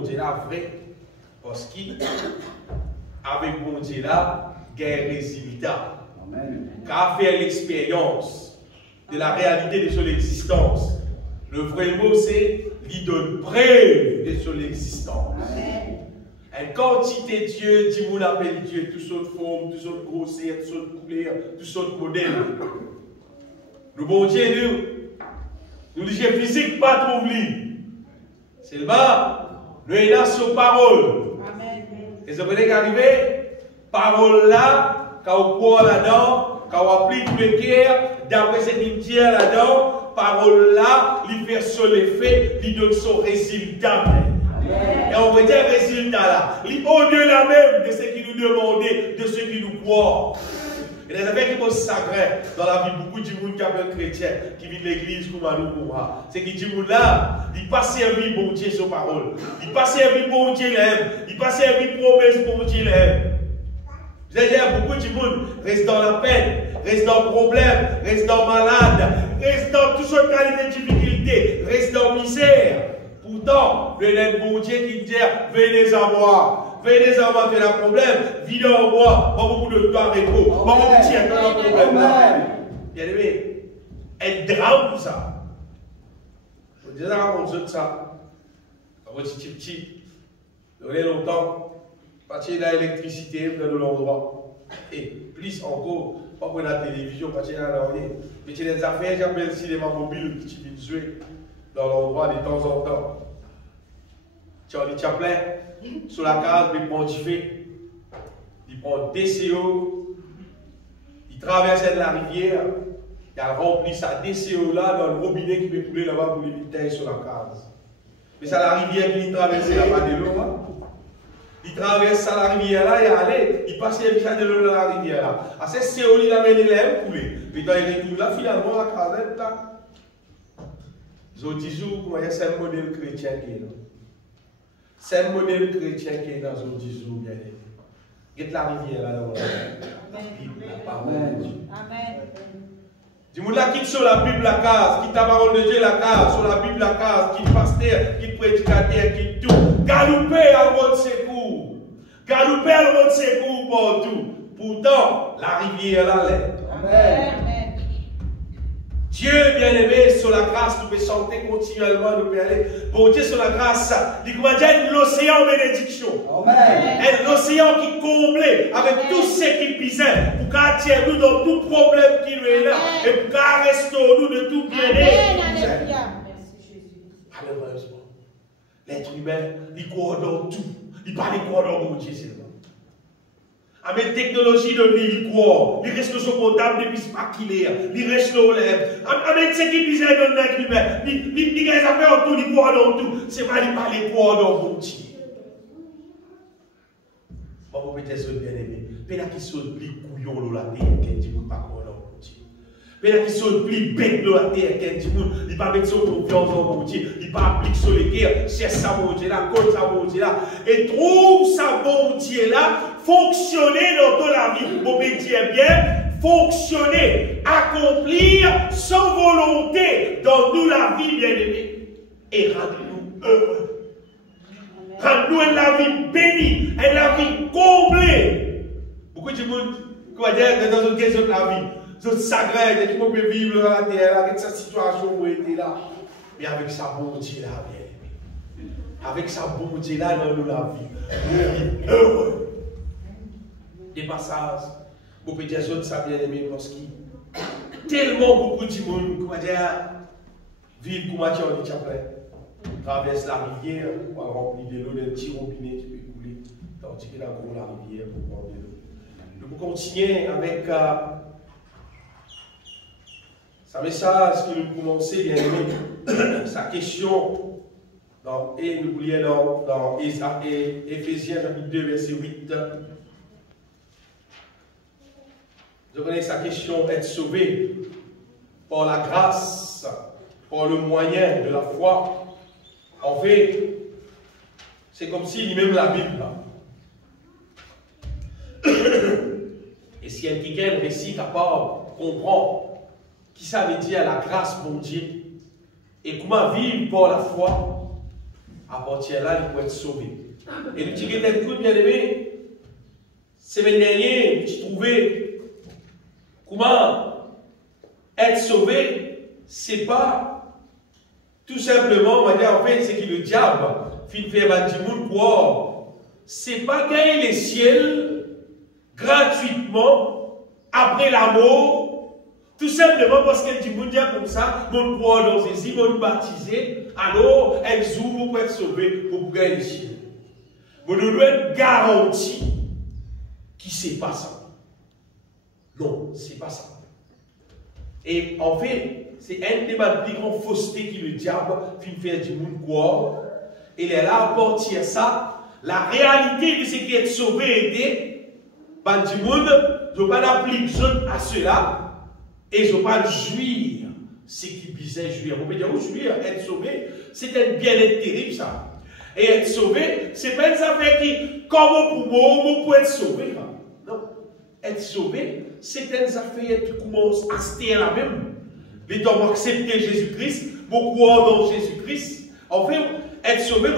bon Dieu là vrai. Parce qu'avec bon Dieu là, il y a un résultat. Car faire l'expérience de la réalité de son existence. Le vrai mot, c'est lui donne preuve de son existence. Une quantité de Dieu, dit vous appelle Dieu, toutes sortes de formes, toutes sortes de grosseurs, toutes sortes de couleurs, toutes sortes de modèles. Le bon Dieu, nous disons physique, pas trop oublié. Seulement, nous avons sur parole. Et ça veut dire qu'arriver, parole là, quand on croit là-dedans, quand on applique le cœur, d'après ce qu'il dit là-dedans, parole là, il fait son effet, il donne son résultat. Et on veut dire résultat là, il est au-delà même de ce qui nous demandait, de ce qui nous croit. Et les affaires qui sont sacrées dans la vie, beaucoup de gens qui appellent chrétiens, qui vivent l'église comme à nous, c'est que les gens là, ils passent servir bon Dieu sur parole. Ils passent servir bon Dieu l'aime. Ils passent servir promesse bon Dieu l'aime. Vous allez dire, beaucoup de gens restent dans la peine, restent dans le problème, restent dans le malade, restent dans toutes sortes de difficultés, restent dans la misère. Pourtant, le bon Dieu qui dit, venez à moi. Venez à moi, c'est un problème. Vide en moi, pas beaucoup de temps avec vous. Pas beaucoup de temps dans le problème. Bien aimé, un drame ça. Je vous disais à mon Dieu de ça. À votre petit, il y a longtemps, partir de l'électricité dans l'endroit. Et plus encore, pas pour la télévision, partir dans l'endroit. Mais il y a des affaires, j'appelle le cinéma mobile qui viennent jouer dans l'endroit de temps en temps. Charlie Chaplin, sur la case, il prend du fait, il prend DCO, il traverse la rivière, il a rempli sa DCO là dans le robinet qui peut couler là-bas pour les bouteilles sur la case. Mais c'est la rivière qui traverse là-bas de l'eau. Hein? Il traverse la rivière là, il allait, il passe les visages de l'eau dans la rivière là. À ce CO, il a mené l'air coulé. Puis quand il retourne là, finalement, la case là. Ils ont dit, c'est un modèle chrétien qui est là. C'est un modèle chrétien qui est dans un discours bien aimé. Get la rivière là dans la Bible, la parole de Dieu. Amen. Dis-moi là, quitte sur la Bible la case, quitte la parole de Dieu la case, sur la Bible la case, quitte pasteur, quitte prédicateur, quitte tout. Galoupez à votre secours. Galoupez à votre secours partout. Pourtant, la rivière là l'est. Amen. Dieu bien-aimé, sur la grâce, nous pouvons chanter continuellement, nous pouvons aller. Bon Dieu, sur la grâce, il commence à dire l'océan bénédiction. L'océan qui comblait avec tout ce qui pisait, pour qu'attirer nous dans tout problème qui nous est là, et pour qu'à restaurer nous de tout bien-être. Merci Jésus. Malheureusement, l'être humain, il croit dans tout. Il parle de quoi dans mon Dieu, c'est là. Avec la technologie de l'hélico, il reste sur portable depuis pas qu'il est, il reste sur l'air. Avec ce qui disait dans l'être humain, il a affaires autour, il croit dans tout. C'est pas il parle de quoi dans mon Dieu. Bon, peut-être bien aimé. Peut-être qu'il soit plus couillon dans la terre, qu'il dit pas quoi dans mon Dieu. Peut-être qu'il soit plus bête dans la terre, qu'il dit il pas mettre son confiance dans mon Dieu, il pas appliquer sur les guerres, cherche sa bon Dieu là, compte sa bon Dieu là, et trouve sa bon Dieu là. Fonctionner dans toute la vie, vous pouvez dire bien, fonctionner, accomplir sans volonté dans nous la vie bien-aimée et rendre-nous heureux. Rendre-nous la vie bénie et la vie comblée. Beaucoup de monde qui va dire dans une question de la vie, c'est sacré, qui peut vivre dans la terre avec sa situation où il était là, mais avec sa bonté là, bien-aimé. Avec sa bonté là dans nous la vie, heureux. Des passages, vous pouvez dire ça bien aimé parce que tellement beaucoup de monde qui va dire vivre comme Mathieu dit Chaplin, traverse la rivière pour remplir de l'eau d'un petit robinet qui peut couler, tandis qu'il a gros la rivière pour prendre de l'eau. Nous continuons avec sa message que nous commençons bien aimé, sa question, et nous voulions dans Éphésiens chapitre 2 verset 8. Je connais sa question, être sauvé par la grâce, par le moyen de la foi. En fait, c'est comme s'il lit même la Bible. Et si quelqu'un récit capable, comprend, qui ça veut dire la grâce, mon Dieu, et comment vivre par la foi, à partir de là, il peut être sauvé. Et le petit coup, bien aimé, semaine dernière, tu trouvais comment être sauvé, c'est pas tout simplement, on va dire en fait, c'est que le diable fin fait bâtiment quoi. C'est pas gagner les ciels gratuitement après la mort, tout simplement parce qu'elle dit, mon Dieu, comme ça, mon croix dans ces mon baptisé, alors elle s'ouvre pour être sauvé, pour gagner les ciels. Mais nous devons être garantis que ce n'est pas ça. Non, ce n'est pas ça. Et en fait, c'est un des plus grands faussetés que le diable fait du monde quoi. Il est là à partir de ça, la réalité de ce qui est sauvé et aidé, par du monde, je ne vais pas l'appliquer à cela, et je ne vais pas jouir ce qui visait jouir. On peut dire, jouir, être sauvé, c'est un bien-être terrible ça. Et être sauvé, c'est pas une affaire qui, comme pour moi, on peut être sauvé. Non. Être sauvé, c'est une affaire qui commence à se taire la même. Les gens vont accepter Jésus-Christ, beaucoup croire dans Jésus-Christ. En fait, être sauvé,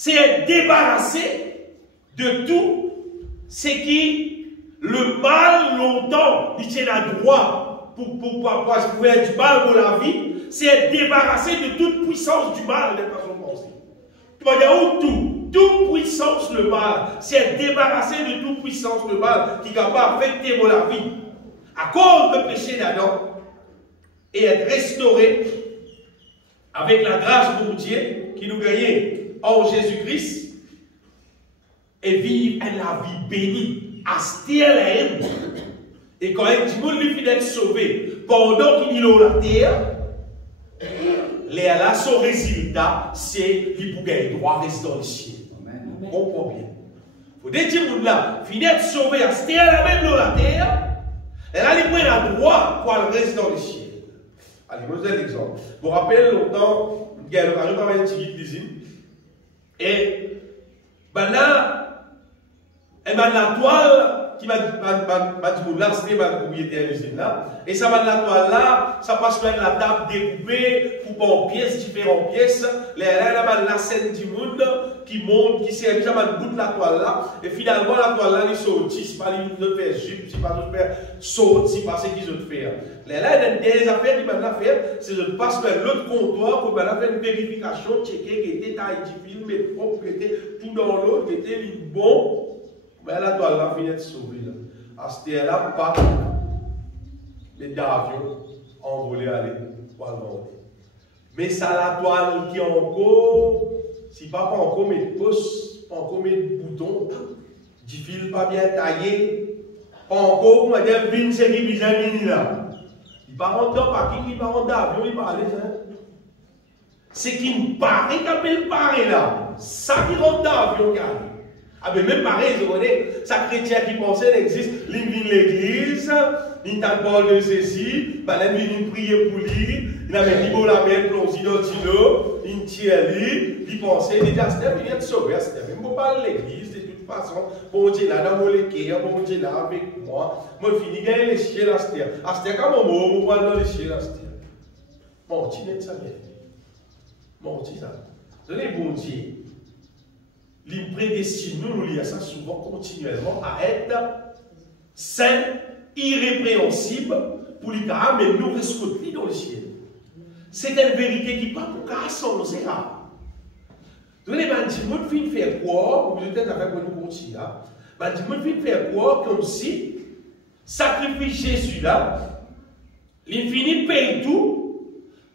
c'est être débarrassé de tout ce qui, le mal, longtemps, il tient à droit pour faire du mal pour la vie. C'est être débarrassé de toute puissance du mal, les façons de penser. Tu vas dire toute puissance le mal, c'est être débarrassé de toute puissance le mal qui est capable d'affecter la vie à cause du péché d'Adam et être restauré avec la grâce de Dieu qui nous gagne en Jésus-Christ et vivre la vie bénie, à se la haine. Et quand il dit lui d'être sauvé pendant qu'il est dans la terre, là, son résultat, c'est qu'il peut gagner droit à rester dans le ciel. On comprend bien. Il faut dire que là, finir d'être sauvé, à se la même dans la terre, et là, il prend le droit pour rester dans le ciel. Allez, je vous donne l'exemple. Je me rappelle longtemps, il y a l'occasion de travailler une petite cuisine. Et là, la toile qui m'a dit là, c'était ma propriétaire de l'usine là. Et ça va de la toile là, ça passe même la table découpée, coupée en pièces, différentes pièces. Là, la scène du monde qui monte, qui s'est ça va bout de la toile là. Et finalement, la toile là, il sortit, c'est pas lui de faire jupe, c'est pas de faire saute, c'est pas ce qu'ils ont fait. Là, il y a des affaires qui m'a fait, c'est de passer vers l'autre comptoir pour faire une vérification, checker qui était taille du film, mais propre, qui était tout dans l'autre, qui était bon. Mais la toile là, finit de sauver. À ce là, pas les avions envolés à l'étoile. Mais ça, la toile qui est encore, si pas encore mes pouces, pas encore mes boutons, du fil pas bien taillé, pas encore, on va dire, une série bizarre là. Il ne rentre dans le parking, il ne rentre dans l'avion, il parle. C'est qui me paraît qu'appelle paraît là. Ça qui rentre dans l'avion, regarde. Ah ben même pareil, je connais, ça chrétien qui pensait existe, il vient l'église, il t'a parlé de ceci, il vient prier pour lui, il avait dit la main plongée dans l'eau, il tient lui, il pensait, il dit à Steph, il vient de sauver à Steph. Il ne parle de l'église, de toute façon, bon Dieu là, dans mon équerre, bon Dieu là avec moi, moi je finis gagner les chiens à Steph. À Steph, comme un mot, moi dans les chiens à Steph. Bon, tu n'es ça bien. Bon, tu ça. Donnez bon Dieu. Il prédestine, nous lisons ça souvent continuellement, à être saint, irrépréhensible, pour les cas, mais nous restons dans le ciel. C'est une vérité qui n'est pas pour qu'à son, c'est rare. Donc, les gens qui faire quoi, ou peut-être avec nous continuer là, les gens qui faire quoi, comme si, sacrifice Jésus là, il finit payer tout,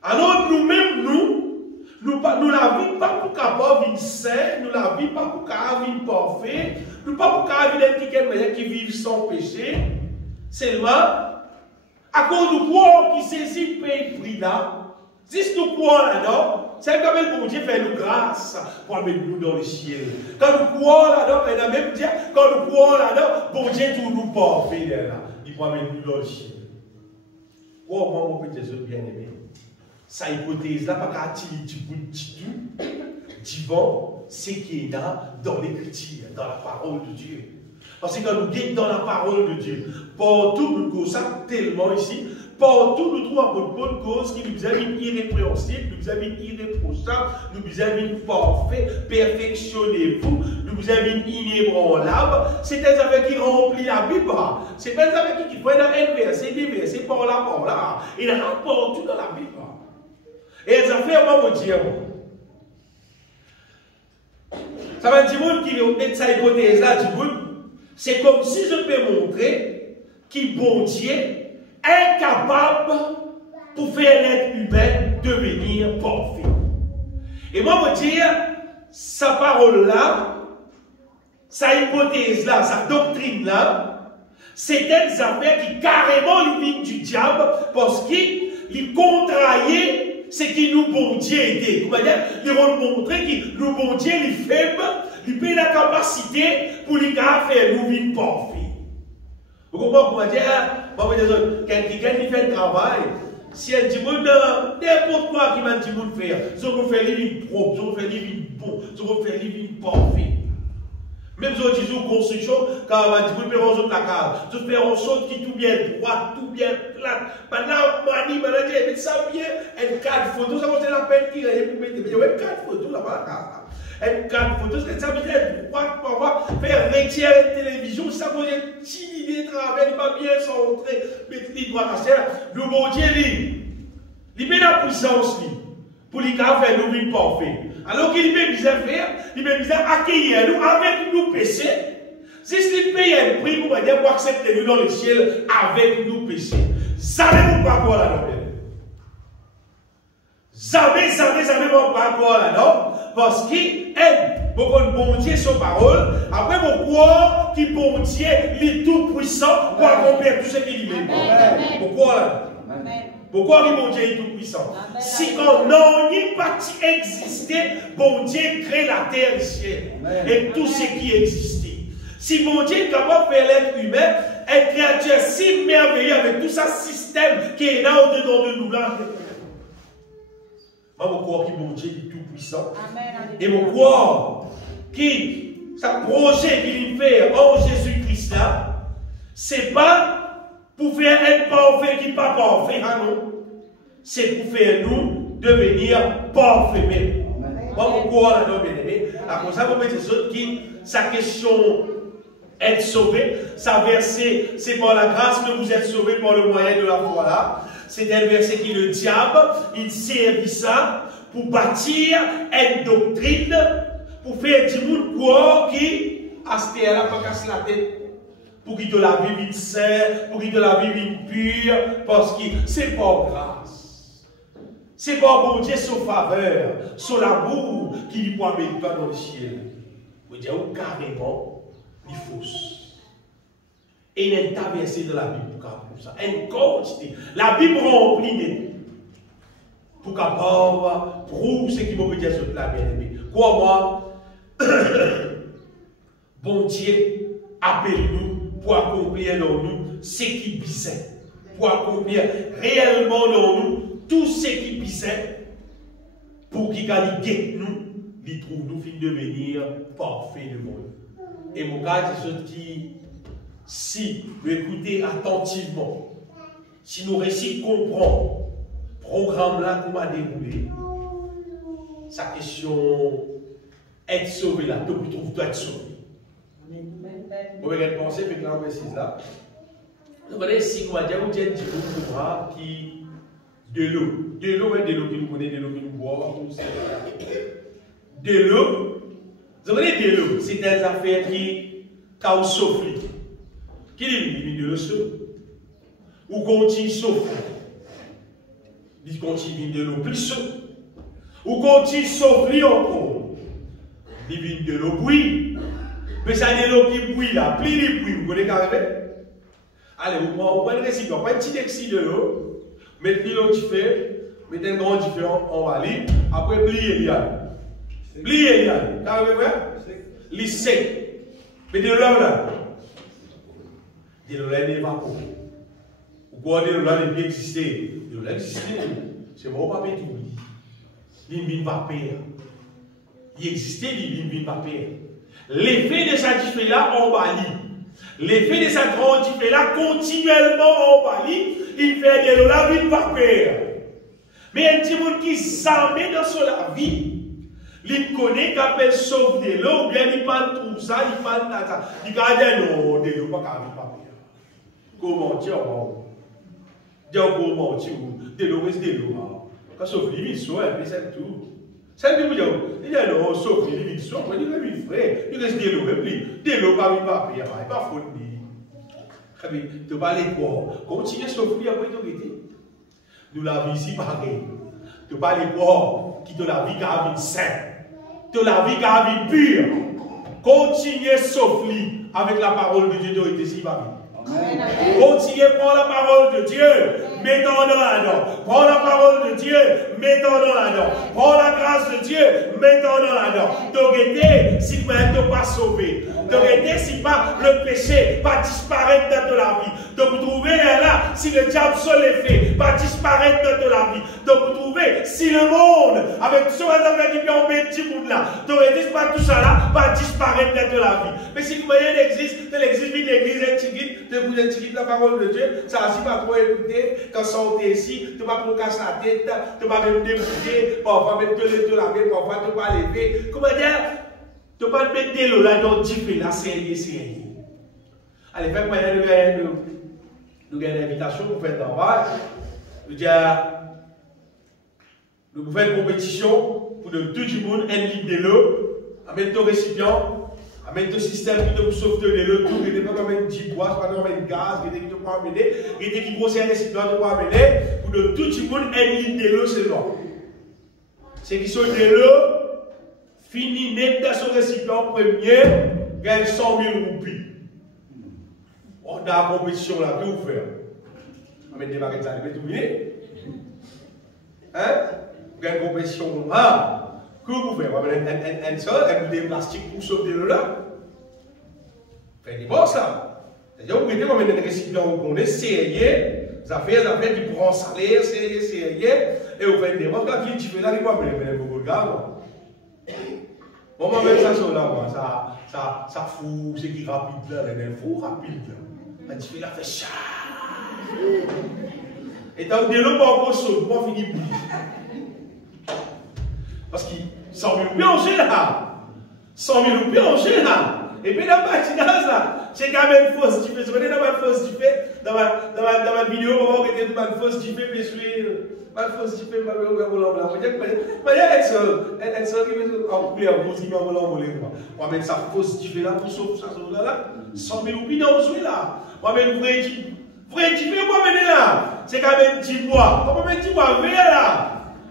alors nous-mêmes, nous n'avons pas pour capable une saint, nous n'avons pas pour capable une parfait, nous pas pour capable quelqu'un qui vit sans péché. Seulement, à cause du quoi qui saisit le pays prix là, si nous croyons là-dedans, c'est quand même pour Dieu faire nous grâce pour amener nous dans le ciel. Quand nous croyons là-dedans, il a même dit, quand nous croyons là-dedans, pour Dieu tout nous parfait là, il va amener nous dans le ciel. Oh, moi, mon petit Jésus bien-aimé. Sa hypothèse là, pas qu'à du bout de divin, c'est qui est là dans l'écriture, dans la parole de Dieu. Parce que quand nous guettons dans la parole de Dieu, partout nous consacrons tellement ici, partout nous trouvons pour bonne cause qui nous a mis irrépréhensible, nous a mis irréprochable, nous a mis parfait, perfectionnez-vous, nous a mis inébranlable. C'est des affaires qui remplissent la Bible. C'est pas des affaires qui prennent un verset, des versets par là. Il rapporte tout dans la Bible. Et les affaires, moi, vous dire, ça va dire qui est cette hypothèse-là, c'est comme si je peux montrer qu'il bon Dieu est incapable pour faire l'être humain devenir parfait. Et moi, je veux dire, sa parole-là, sa hypothèse-là, sa doctrine-là, c'est des affaires qui carrément viennent du diable parce qu'il contrariait ce qui nous bon Dieu était. Vous voyez, ils vont montrer que nous bon Dieu est faible, il a la capacité pour lui faire nous vivre parfait. Vous comprenez comment dire? Quelqu'un qui fait le travail, si elle dit n'importe quoi qui m'a dit de faire, ça vous fait les vies propres, ça vous fait les vies bons, ça vous fait les vies parfaits. Même si on dit aux constructions, quand on va dire, vous faites un placard, vous faites un chose qui est tout bien droit, tout bien plat. Maintenant, mani, mais ça bien, une carte photo, ça c'est la peine qui est pour mettre, il y a une carte photo là-bas, une carte photo, ça veut dire droit pour avoir, faire retirer la télévision, ça veut dire une idée de travail, il va bien s'entrer, mettre les doigts à terre. Le bon Dieu, il met la puissance, pour les faire nous vivre parfait. Alors qu'il peut bien faire, il peut bien accueillir nous avec nous péchés. Si il paye un prix pour accepter nous dans le ciel avec nous péchés. Savez-vous pas quoi là-dedans? Savez-vous pas quoi là-dedans? Parce qu'il aime beaucoup de bon Dieu son parole. Après, pourquoi qui bon Dieu, il est tout puissant pour accomplir tout ce qu'il dit. Pourquoi là? Pourquoi le bon Dieu est tout puissant? Si quand non ni parti existait, bon Dieu crée la terre et le ciel. Et tout ce qui existait. Si bon Dieu est capable de faire l'être humain, une créature si merveilleuse avec tout ça système qui est là au-dedans de nous là. Moi, je crois que bon Dieu est tout puissant. Et je crois que ce projet qu'il fait en Jésus-Christ là, c'est pas pour faire être parfait qui n'est pas parfait, non. C'est pour faire nous devenir parfaits même. Moi, je crois là-dedans, bien aimé. Comme ça, vous mettez les autres qui, sa question, être sauvé, sa verset, c'est par la grâce que vous êtes sauvés par le moyen de la foi là. C'est un verset qui le diable, il servit ça pour bâtir une doctrine, pour faire du monde quoi qui, à ce terre-là, pas casser la tête. Pour qu'il te la vive sainte, pour qu'il te la vive pure, parce que c'est pas grâce. C'est pas bon Dieu son faveur, son amour qui lui peut mettre toi dans le ciel. Vous dire carrément, il fausse. Et il y a un verset de la Bible pour ça. Une quantité. La Bible remplit pour capable prouve ce qui m'a dit sur la bien-aimée. Quoi moi, bon Dieu appelle-nous pour accomplir dans nous ce qui bisait, pour accomplir réellement dans nous tout ce qui bisait, pour qu'il guette nous, il trouve nous fin devenir parfait devant nous. Et mon gars, c'est ceux qui, si nous écoutez attentivement, si nous réussissons à comprendre le programme là qu'on va dérouler, sa question être sauvé là, donc il trouve doit être sauvé. Vous pouvez penser, mais là, on précise là. Vous voyez, si on va dire, vous êtes qui de l'eau. De l'eau, de l'eau qui nous connaît, de l'eau qui nous boit, tout ça. De l'eau, vous voyez, de l'eau, c'est des affaires qui ont soufflé. Qui dit de l'eau seule? Ou continue souffler? Il continue de l'eau plus seule. Ou continue souffler encore? Il vient de l'eau bouillie. Mais ça de l'eau qui bouille là, plus il bouille, vous connaissez carrément? Allez, vous prenez le récipient, vous prenez un petit dexi de l'eau, mettez l'eau qui fait, mettez un grand différent en valide, après pliez l'y aller. Pliez l'y aller, carrément? Les sec. Mettez l'eau là. De l'eau là, il évapore. Vous croyez que l'eau là, il existe. L'eau là existe. C'est bon, pas tout. Il ne va pas. Il existe, il ne va pas. L'effet de cette diffé-là, on va lire. L'effet de cette grande diffé-là, continuellement, on va lire. il fait de l'eau, la vie ne va perdre. Mais un petit monde qui s'armé dans son la vie, il connaît qu'appelle sauve de l'eau, ou bien il parle tout ça, il parle de ça. Il dit non, de l'eau, pas qu'à pas perdre. Comment dire, dire comment dire, de l'eau, c'est de l'eau. Quand sauve les vies, c'est tout. C'est tout. Il dit non, sauve les vies, il dit oui, frère, il reste de l'eau, de l'eau, pas perdre, il pas faut dire. Tu vas aller voir, continue à souffrir après ton été. Nous la vie ici pareil. Tu vas aller voir qui te la vie qui a vie sainte. Tu la vie qui a vie pure. Continue à souffrir avec la parole de Dieu qui est ici pareil. Continuez à prendre la parole de Dieu, mettons-la là-dedans. Prends la parole de Dieu, mettons-la là-dedans. Prends la grâce de Dieu, mettons-la là-dedans. T'aurais si tu n'es pas sauvé. T'aurais si pas le péché va disparaître dans la vie. Donc vous trouvez là, si le diable seul est fait, va disparaître dans la vie. Donc vous trouvez, si le monde, avec tout ce qui est en petit monde là, t'aurais dit pas tout ça là, va disparaître dans la vie. Mais si vous voyez l'église, l'église est tigite, vous êtes la parole de Dieu, ça ne pas trop écouter, quand on est ici, tu ne vas pas casser la tête, tu ne vas pas même déboucher, parfois même te laver, parfois tu ne vas pas lever. Comment dire? Tu ne vas pas mettre de l'eau là dans le type là, c'est rien. Allez, faites-moi nous avons une invitation pour faire travail. Nous pouvons faire une compétition pour de tout le monde, un litre de l'eau, avec ton récipient. Avec le système qui te sauve de l'eau, il n'y a pas comme un petit bois, pas comme un gaz, il y a pas amener, il y a qui grossissent un récipient de pas amener, pour de tout le monde, un litre de l'eau seulement. C'est qui sont de l'eau, fini net dans son récipient premier, gagne 100 000 roupies. On a la compétition là, que vous faites? On va mettre des barrettes à tout venir. Hein? Vous gagnez une compétition là. Que vous faites? On va mettre un seul, un bout de plastique pour sauver de l'eau là. Faites des bons ça. C'est-à-dire, vous mettez comme un récipient où on est sérieux, vous avez du prend salaire, sérieux, et vous faites des bons. Quand tu fais là, il va me beaucoup de gars. Bon, moi, même ça, ça fout, c'est qui rapide là, il faut rapide là. Quand tu fais là, fait chat. Et tant que de l'eau, pas encore chaud, pas fini pour parce qu'il 100 000 roupies en jeu là. 100 000 roupies en jeu là. Et puis dans le patinage là, c'est quand même fausse du fait. Vous voyez dans ma fausse du fait, dans ma vidéo, on va regarder dans ma fausse du fait, mais je suis. Ma fausse du fait, ma volant là. Vous voyez, elle se met en couleur, vous dites, ma volant, on va mettre sa fausse du fait là pour sauver ça là. 100 000 roupies dans le jeu là. On va mettre vrai du fait, moi mener là. C'est quand même 10 mois. On va mettre 10 mois, venez là.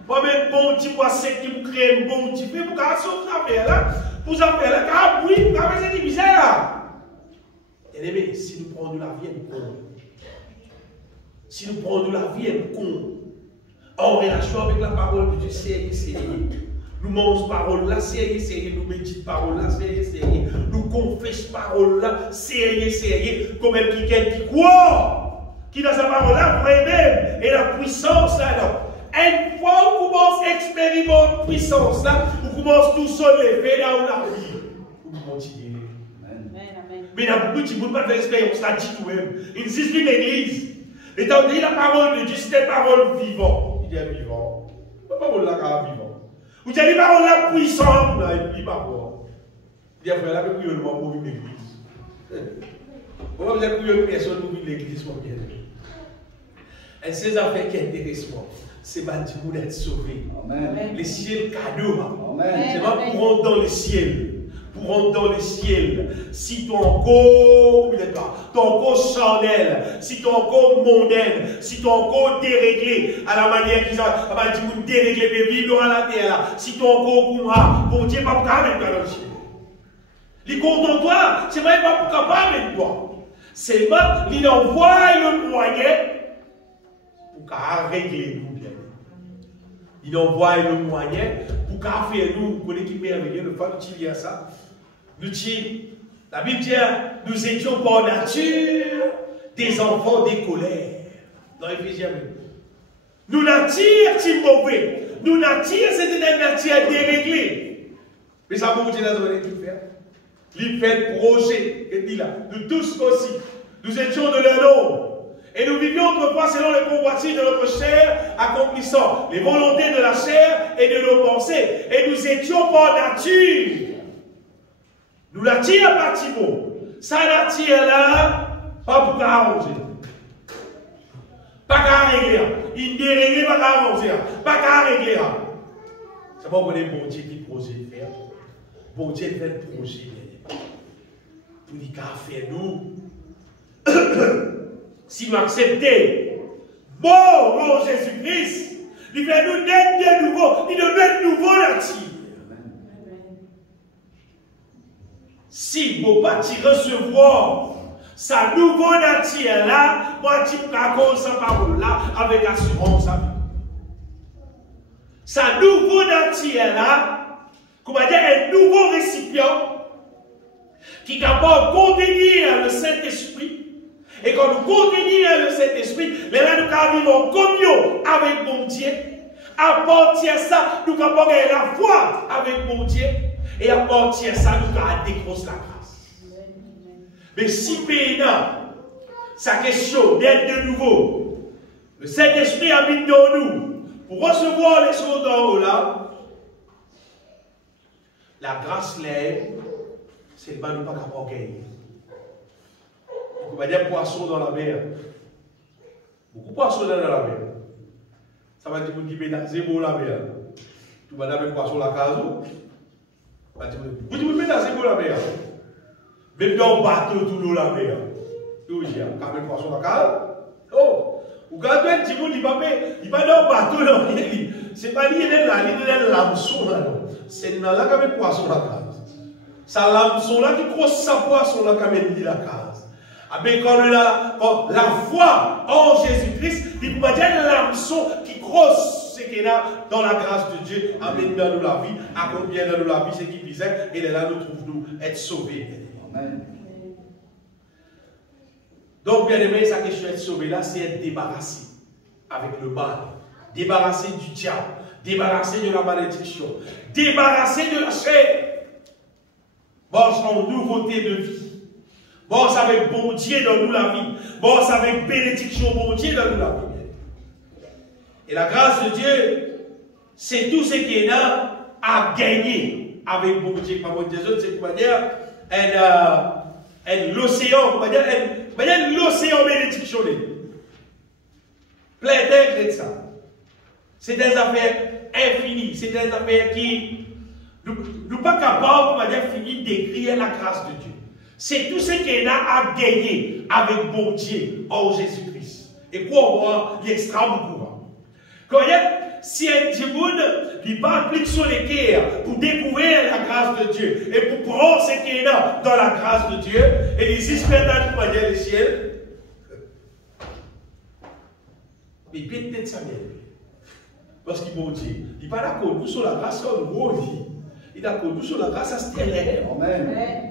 On mettre bon petit bois sec qui vous crée un bon petit peu pour qu'on sauve ça faire là. Pour ça faire là, car oui, pour qu'on fasse des misères là. Et bien, si nous prenons de la vie, elle con. Si nous prenons de la vie, elle con. En relation avec la parole de Dieu, c'est nous mangeons parole là, c'est nous méditons parole là, c'est nous confessons parole là, c'est comme un qui croit, qui dans sa parole là, vrai même, et la puissance là, non. Une fois où on commence à expérimenter la puissance là, on commence tout seul à faire dans la vie. Vous continuez. Mais il y a beaucoup de gens qui ne peuvent pas faire l'expérience là, dit nous-mêmes. Il insiste une église. Et tant que la parole de Dieu, c'est une parole vivante. Il est vivant. La parole là, est vivant. Vous avez une parole là puissante, là, il ne peut pas voir. Il dit, frère, là, vous pouvez pour vivre l'église. Pourquoi vous avez pris une personne pour vivre l'église, mon bien? Et ces affaires qui intéressent moi. C'est pas du monde d'être sauvé. Amen. Les ciels cadeaux. C'est pas pour rentrer dans les ciels. Pour rentrer dans les ciels. Si tu es encore charnel, si tu es encore mondaine, si tu es encore déréglé, à la manière qu'ils ont dit vous déréglé, mais vivre à la terre, si tu es encore Koumra, bon Dieu, pas pour capable dans le ciel. Les content toi, c'est même pas pour capable de toi. C'est pas, il envoie le moyen pour régler nous. Il envoie le moyen pour faire nous, pour l'équipe merveilleuse, le faire utiliser à ça. La Bible dit, nous étions par nature des enfants des colères. Dans Éphésiens. Nous nature, c'est mauvais. Nous nature, c'était une nature déréglée. Mais ça vous dire là, vous allez tout faire. Il fait projet. Et dit là, nous tous aussi, nous étions de leur nom. Et nous vivions autrefois selon les convoitises de notre chair, accomplissant les volontés de la chair et de nos pensées. Et nous étions par nature. Nous nature à bâtiment. Ça nature là, pas pour arranger. Pas qu'à régler. Il ne régler pas qu'à arranger. Pas qu'à régler. C'est pas pour les bon Dieu qui projet de faire. Bon Dieu fait le projet. Pour lui faire nous. Si nous acceptons, bon Jésus-Christ, il fait nous naître de nouveau, il nous met de nouveau là-dessus. Si vous ne recevoir sa nouvelle nature là, moi je raconte sa parole là avec assurance. Sa nouvelle nature là, comment dire, un nouveau récipient qui est capable de contenir le Saint-Esprit. Et quand nous contenons le Saint-Esprit, là nous vivons en communion avec mon Dieu. À partir de ça, nous avons la foi avec mon Dieu. Et à partir de ça, nous avons décroché la grâce. Mais si pénal, sa question d'être de nouveau, le Saint-Esprit habite dans nous pour recevoir les choses d'en haut là, la grâce lève, c'est pas nous pas capable de gagner. On va dire poisson dans la mer. Beaucoup de poissons dans la mer. Ça va dire qu'il y a des beau la mer. Tu vas dire poisson la case. Tu vas dire la mer. Même dans le bateau, tout l'eau la mer. Tu vas dire, quand même poisson la case. Oh, ou quand tu es il va dans le bateau, c'est pas lié à l'hameçon là. C'est dans là quand même poisson la case. Ça l'hameçon là qui croise sa poisson là quand même dit la case. Mais quand la foi en Jésus-Christ, il peut dire l'hameçon qui crosse ce qu'il y a dans la grâce de Dieu, amène dans nous la vie, accomplit dans nous la vie ce qui visait, et là nous trouvons être sauvés. Amen. Donc, bien aimé, sa question d'être sauvé là, c'est être débarrassé avec le mal, débarrassé du diable, débarrassé de la malédiction, débarrassé de la chair. Bon, en nouveauté de vie. Bon, ça avec bon Dieu dans nous la vie. Bon, ça avec bénédiction bon Dieu dans nous la vie. Et la grâce de Dieu, c'est tout ce qu'il y a à gagner avec bon Dieu. Par contre, des autres, c'est comment dire, l'océan, comment dire, l'océan bénédiction. Plein d'être de ça. C'est des affaires infinies. C'est des affaires qui, nous ne sommes pas capables, comment dire, finir d'écrire la grâce de Dieu. C'est tout ce qu'il y a à gagner avec bon Dieu en Jésus-Christ. Et pour moi, l'extra beaucoup. Si un Djimoun n'est pas appliqué sur les cœurs pour découvrir la grâce de Dieu et pour prendre ce qu'il y a dans la grâce de Dieu, et les espérances pour dire le ciel, mais peut-être ça vient. Parce qu'il m'a dit, il n'est pas d'accord nous sur la grâce en gros vie. Il est d'accord nous sur la grâce à stellaire. Amen.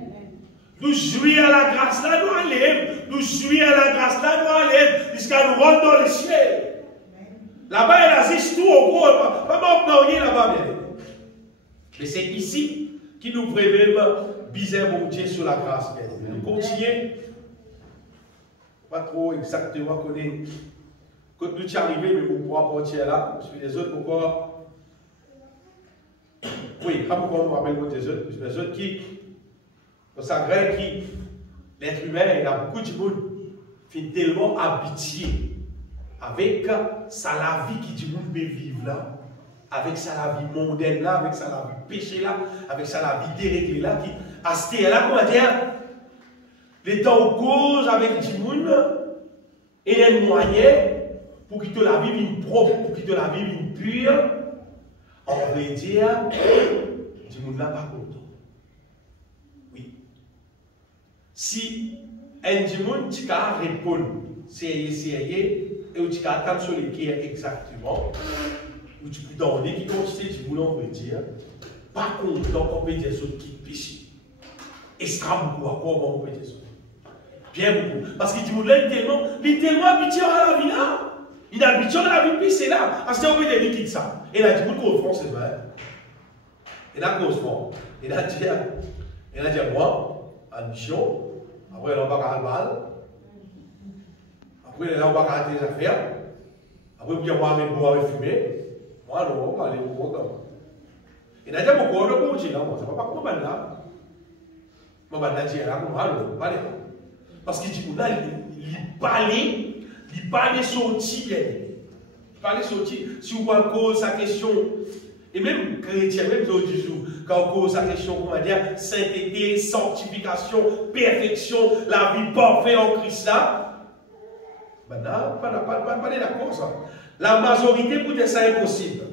Nous jouir à la grâce là, nous allons. Nous jouir à la grâce là, nous allons. Jusqu'à nous rendre dans le ciel. Là-bas, il assiste tout au gros. Pas m'en là-bas, bien. Mais c'est ici qui nous prévient bizarre mon Dieu sur la grâce. Bien. Nous continuons. Pas trop exactement connaître. Quand nous sommes arrivés, mais vous pourrez partir là. Parce que les autres, pourquoi? Oui, pas pourquoi on nous rappelle les autres. Parce que les autres qui. Dans sa grève, l'être humain, il a beaucoup de monde qui est tellement habitué avec sa la vie qui du monde peut vivre là, avec sa la vie mondaine là, avec sa la vie péché là, avec sa la vie déréglée là, qui à ce là, comment dire, les temps cause avec du monde, et les moyens pour qu'il te la vive une propre, pour qu'il te la vive une pure, on va dire, du monde là pas content. Si un dimanche, tu as répondu, c'est et tu as attendre sur les cœurs exactement, ou tu peux donner qui consiste du boulot, on veut dire, pas content, on peut dire, sur qui péché. Extra beaucoup, à quoi on peut dire ça? Bien beaucoup. Parce qu'il dit, il est tellement habitué à la vie là. Il est habitué à la vie, puis c'est là. Parce qu'on peut dire, il quitte ça. Et là, il dit, qu'on France, c'est vrai. Et là, qu'on se prend. Et là, il dit, moi, en mission, après, on va à le bal. Après, là, on va arrêter les affaires. Après, on va boire et fumer. Moi, non, on va aller au programme. Et là, il y a beaucoup de gens là, moi, ça ne va pas comme là. Moi, je vais dire là, moi, allez. Parce qu'il dit, là, il parle sorti bien. Il parle sorti. Si on va cause sa question, et même chrétien, même aujourd'hui, quand on cause sa question, on va dire sainteté, sanctification, perfection, la vie parfaite en Christ là, ben là, pas d'accord ça. La majorité pour dire ça impossible.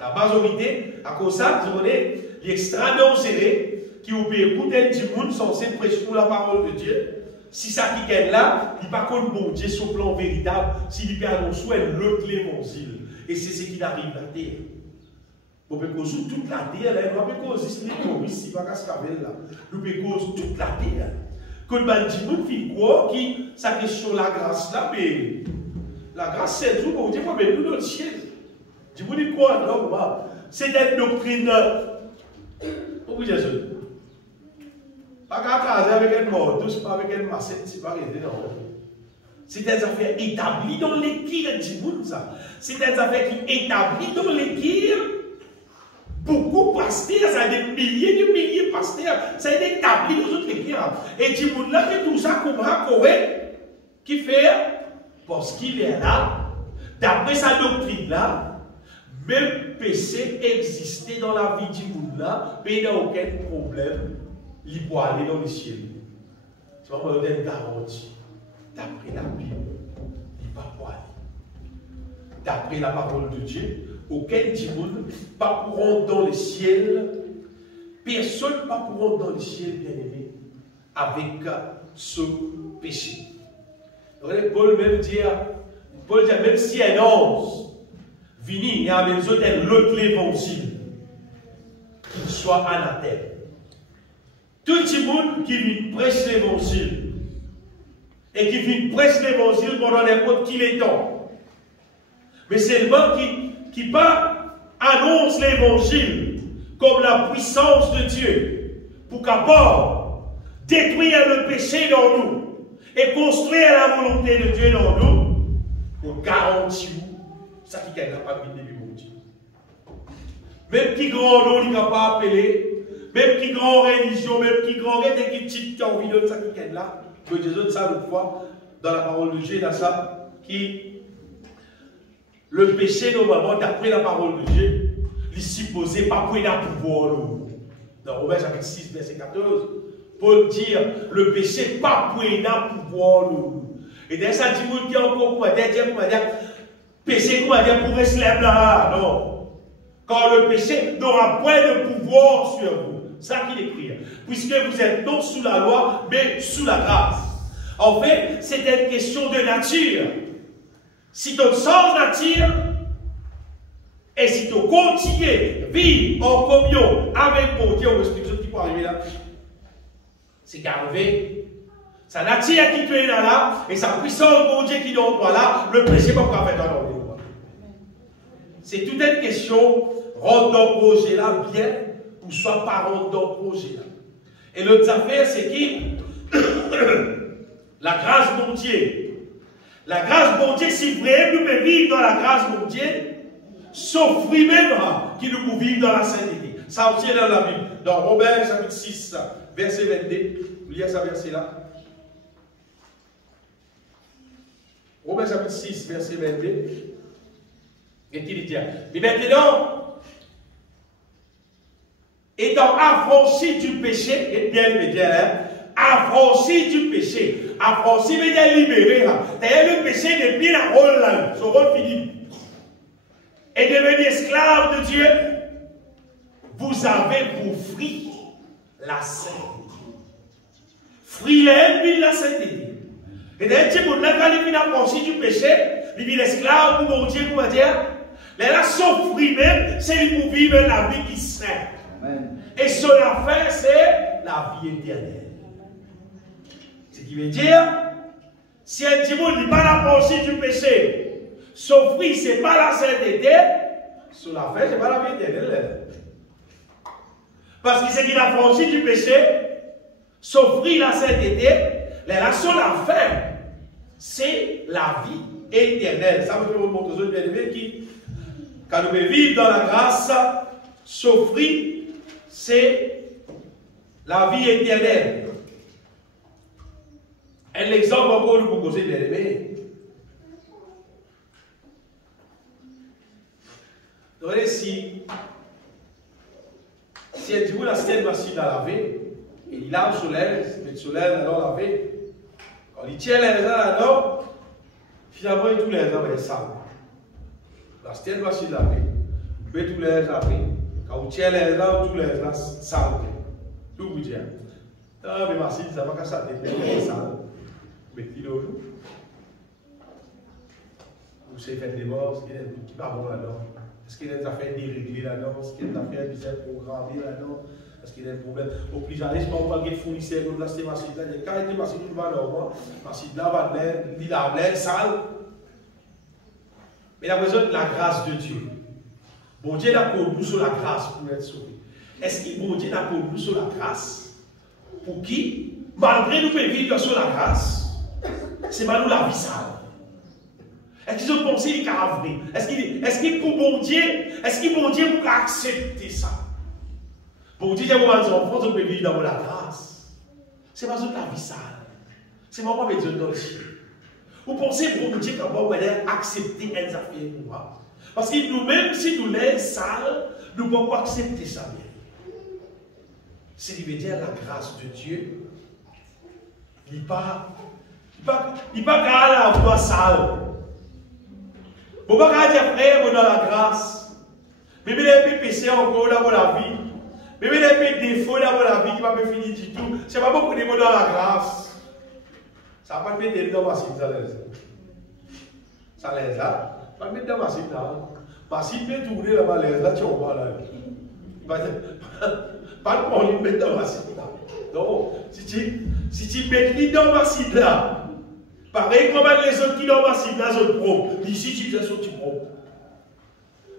La majorité, à cause de ça, vous connaissez, l'extrêmement serré, qui vous peut écouter du monde censé prêcher pour la parole de Dieu. Si ça qui est là, il n'y a pas qu'on bon Dieu sur le plan véritable, s'il peut annoncer l'autre l'évangile. Et c'est ce qui arrive à la terre. Nous pouvons causer toute la terre, nous pouvons causer l'histoire, si pas qu'à ce là. Nous pouvons causer toute la terre. Quand on dit, nous fait quoi qui, sa question la grâce là, mais la grâce c'est tout, bon Dieu, mais nous dans le ciel. Je vous dis quoi, non, c'est une doctrine. Pourquoi dire ça? Pas qu'à caser avec un mort, tous pas avec un massette, c'est pas arrêté, non. C'est des affaires établies dans l'équilibre du monde, ça. C'est des affaires qui établies dans l'équilibre. Beaucoup de pasteurs, ça a des milliers de pasteurs, ça a été établi dans notre équilibre. Et du monde là, fait tout ça comme un correct, qui fait, parce qu'il est là, d'après sa doctrine là, même péché existait dans la vie du monde là, mais il n'y a aucun problème. Il peut aller dans le ciel. Tu vas me donner une garantie. D'après la Bible, il ne va pas aller. D'après la parole de Dieu, aucun démon pas pour rentrer dans le ciel. Personne pas pour rentrer dans le ciel, bien aimé, avec ce péché. Paul même dit, même si un ange vient et avec l'autre l'évangile, qu'il soit anathème. Tout le monde qui vient prêcher l'évangile et qui vient prêcher l'évangile pendant n'importe quel temps, mais seulement qui pas annonce l'évangile comme la puissance de Dieu pour capable détruire le péché dans nous et construire la volonté de Dieu dans nous, pour garantir ça qui est capable de vivre mon Dieu. Même qui grand nom il est capable d'appeler. Même qui grand religion, même qui grand dès qui petite qui a envie de ça qui est là, que Jésus ça l'autre fois, dans la parole de Dieu, dans ça, qui le péché, normalement, d'après la parole de Dieu, il supposé pas pour un pouvoir. Dans Romains chapitre 6, verset 14, Paul dit le péché pas pour un pouvoir. Et dans ça, dit qu'il y a encore quoi dire, péché quoi dire pour rester là, non. Car le péché n'aura point de pouvoir sur vous. Ça qu'il écrit. Puisque vous êtes non sous la loi, mais sous la grâce. En fait, c'est une question de nature. Si tu sens nature, et si tu continues à vivre en communion avec mon Dieu, on explique ce qui peut arriver là. C'est qu'arrivé, sa nature qui te est là, et sa puissance, mon Dieu qui est dans toi là, le péché ne va pas faire dans le monde. C'est toute une question, rendre dans le projet là bien, ou soit pas rendre dans le projet là. Et l'autre affaire, c'est qui? La grâce mon Dieu. La grâce mon Dieu, si vraiment nous pouvons vivre dans la grâce mon Dieu, sauf lui-même qui nous pouvons vivre dans la sainteté. Ça aussi est dans la Bible. Dans Romains chapitre 6, verset 22. Vous lisez ce verset là. Romains chapitre 6, verset 22. Et qu'il dit, mais maintenant, étant affranchi du péché, et bien affranchi du péché, affranchi veut dire libéré. D'ailleurs, le péché n'est plus la rôle là, son rôle fini. Et devenir esclave de Dieu, vous avez pour fruit la sainteté. Fruit puis la sainteté. Et d'ailleurs, quand il est affranchi du péché, il est esclave pour mon Dieu, pour dire, là, son fruit même, c'est pour vivre la vie qui sainte. Et cela fait, c'est la vie éternelle. Ce qui veut dire, si un petit monde n'est pas l'affranchi du péché, son fruit, ce n'est pas la sainteté, cela fait, ce n'est pas la vie éternelle. Parce que c'est qu'il a affranchi du péché, son fruit, la sainteté, la cela fait, c'est la vie éternelle. Ça me fait vous montrer aux bien aimés qui, quand nous vivons dans la grâce, s'offrir, c'est la vie éternelle. Un exemple encore nous proposer bien aimés. Regardez si elle dit, vous la stèle machine à laver, et il lave le soleil, alors laver. Quand il tient les uns là-dedans, finalement, tous les uns, il est sale. La stèle machine à laver, vous mettez tous les uns laver. Quand vous tient les uns, tous les uns sales. Tout vous dit. Ah, mais machine, ça va qu'à ça, c'est sale. Mettez-le au jour. Vous savez faire des morts, qui n'est pas bon là-dedans. Est-ce qu'il y a des affaires déréglées là-dedans? Est-ce qu'il y a des affaires bizarres programmées là-dedans? Est-ce qu'il y a des problèmes? Au plus j'arrive, je ne peux pas de fournisseur comme là, c'est ma site là. Quand il y a ma site, il va normalement. Ma site là, va il a l'air sale. Mais il a besoin de la grâce de Dieu. Bon Dieu n'a pas nous sur la grâce pour être sauvé. Est-ce que bon Dieu n'a pas nous sur la grâce? Pour qui? Malgré nous pouvons vivre sur la grâce, c'est mal nous la vie sale. Est-ce qu'ils ont pensé qu'il y a vrai? Est-ce qu'il pour bon Dieu, est-ce qu'il bon Dieu pour accepter ça? Bon Dieu, j'ai enfants, on peut vivre dans la grâce. C'est pas la vie sale. C'est pas mettre dans le ciel. Vous pensez bon Dieu comment vous allez accepter les affaires pour moi? Parce que nous-mêmes, si nous sommes sales, nous ne pouvons pas accepter ça bien. C'est veut dire la grâce de Dieu. Il n'est pas qu'à la voix sale. Vous ne pouvez pas dire frère dans la grâce. Mais il y a des péchés encore dans la vie. Mais il y a des défauts dans la vie qui ne va pas finir du tout. Ce n'est pas beaucoup de mots dans la grâce. Ça ne va pas mettre dans ma cible, ça laisse. Ça laisse là. Ça va mettre dans ma cible là. Ma cible est tournée là-bas, là, tu vois là. Pas de problème, mettre dans ma cible là. Donc, si tu mets dans ma cible là, pareil comme les autres qui dans ma cible là, sont propres. Ici, tu fais ce que tu propre.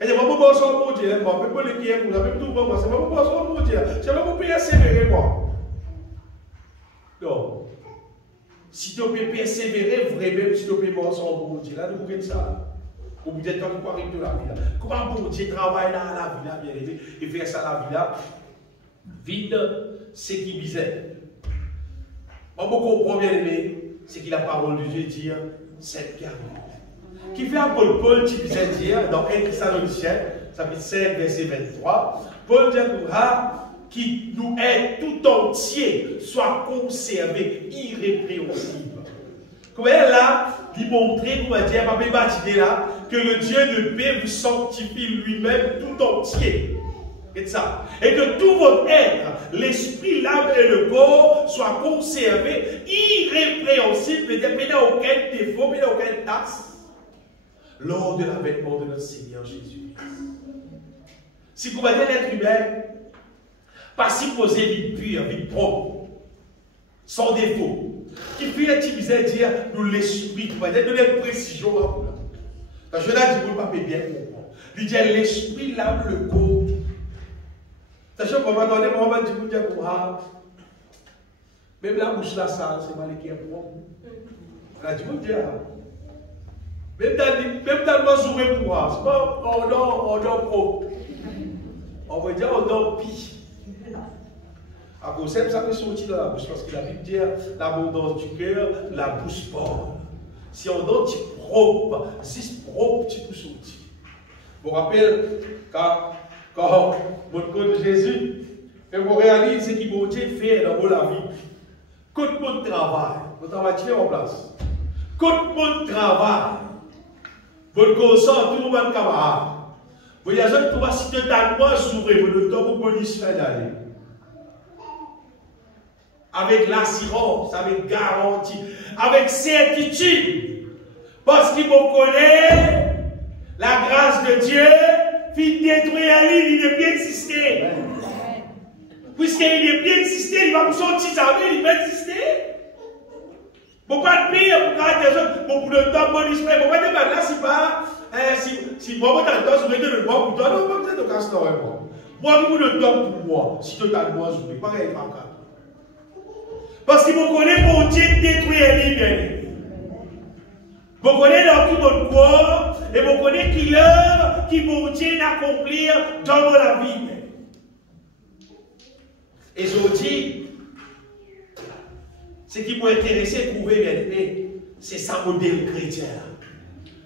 Et c'est pas pour moi, ça pour dire, moi, même pour les pieds, même tout pour moi, c'est pas pour moi, ça pour dire, c'est pas pour persévérer, moi. Donc, si tu peux persévérer, vraiment, si tu peux voir ça pour dire, là, nous pouvons ça. Au bout de temps, nous pouvons arriver de la vie là. Comment bon Dieu travaille là, à la vie là, bien aimé, et faire ça à la vie là, vide, c'est qui visait. Moi, je comprends bien aimé, c'est que la parole de Dieu dit, cette garde. Qui fait apôtre Paul, qui disait dire, dans 1 Thessaloniciens, chapitre 5, verset 23, Paul dit qui nous aide tout entier, soit conservé, irrépréhensible. Comment là, il montrer, comment dire, là, que le Dieu de paix vous sanctifie lui-même tout entier. Et ça. Et que tout votre être, l'esprit, l'âme et le corps soient conservés, irrépréhensibles, c'est-à-dire qu'il n'y a aucun défaut, il n'y a aucune taxe, lors de l'avènement de notre Seigneur Jésus. Si vous voyez l'être humain, pas supposé vie pure, vie propre, sans défaut, qui peut utiliser dire nous l'esprit, vous voyez, donner une précision à vous. Quand je l'ai dit, vous ne pouvez pas bien comprendre. Il dit l'esprit, l'âme, le corps. Sachez qu'on va donner, on va dire, même la bouche là, ça, c'est mal qui est propre. On a dit, vous dire, même dans le mazoué pour moi, c'est pas on dort propre. On va dire, on dort pis. À cause de ça, peut sortir dans la bouche, parce que la Bible dit, l'abondance du cœur, la bouche porte. Si on dort, tu propre, si propre, tu peux sortir. Je vous rappelle, quand votre code de Jésus, et vous réalisez ce qu'il faut faire dans la vie. Quand votre travail, votre travail tu fais en place. Quand votre travail, votre consort, tout le monde camarade. Vous voyez, je dois citer ta loi sur le temps où vous finir d'aller. Avec l'assurance, avec garantie, avec certitude. Parce qu'il vous connaît la grâce de Dieu. Puis détruire un livre, il ne peut plus exister. Puisqu'il ne peut plus exister, il va vous sortir sa vie, il peut exister. Bon, pas de pire, pour garder des autres, pour le temps, bon esprit. Bon, pas de mal, là, si pas, si moi, t'as je vais te le voir pour toi, non, pas peut-être au castor, moi, vous le temps pour moi, si totalement, je ne vais pas être en cas. Parce qu'il me connaît, mon Dieu, détruire un livre. Vous connaissez dans qui votre corps et vous connaissez qui l'œuvre qui vous tient à accomplir dans la vie. Et je dis, ce qui m'intéresse à trouver, bien aimé, c'est sa modèle chrétien.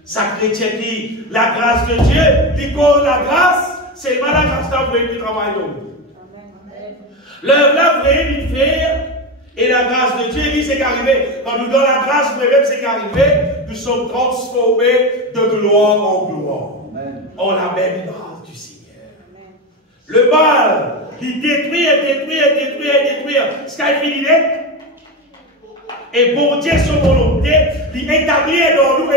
Sa chrétien qui, la grâce de Dieu, qui cause la grâce, c'est pas la grâce d'un vrai qui travaille dans nous. L'œuvre là, vrai, il fait, et la grâce de Dieu, il c'est qu'arrivé. Quand nous, dans la grâce de Dieu, c'est qu'arrivé, nous sommes transformés de gloire en gloire. Amen. En la même grâce du Seigneur. Amen. Le mal, il détruit. Ce qu'il finit d'être. Et bon Dieu, son volonté, il établit dans nous,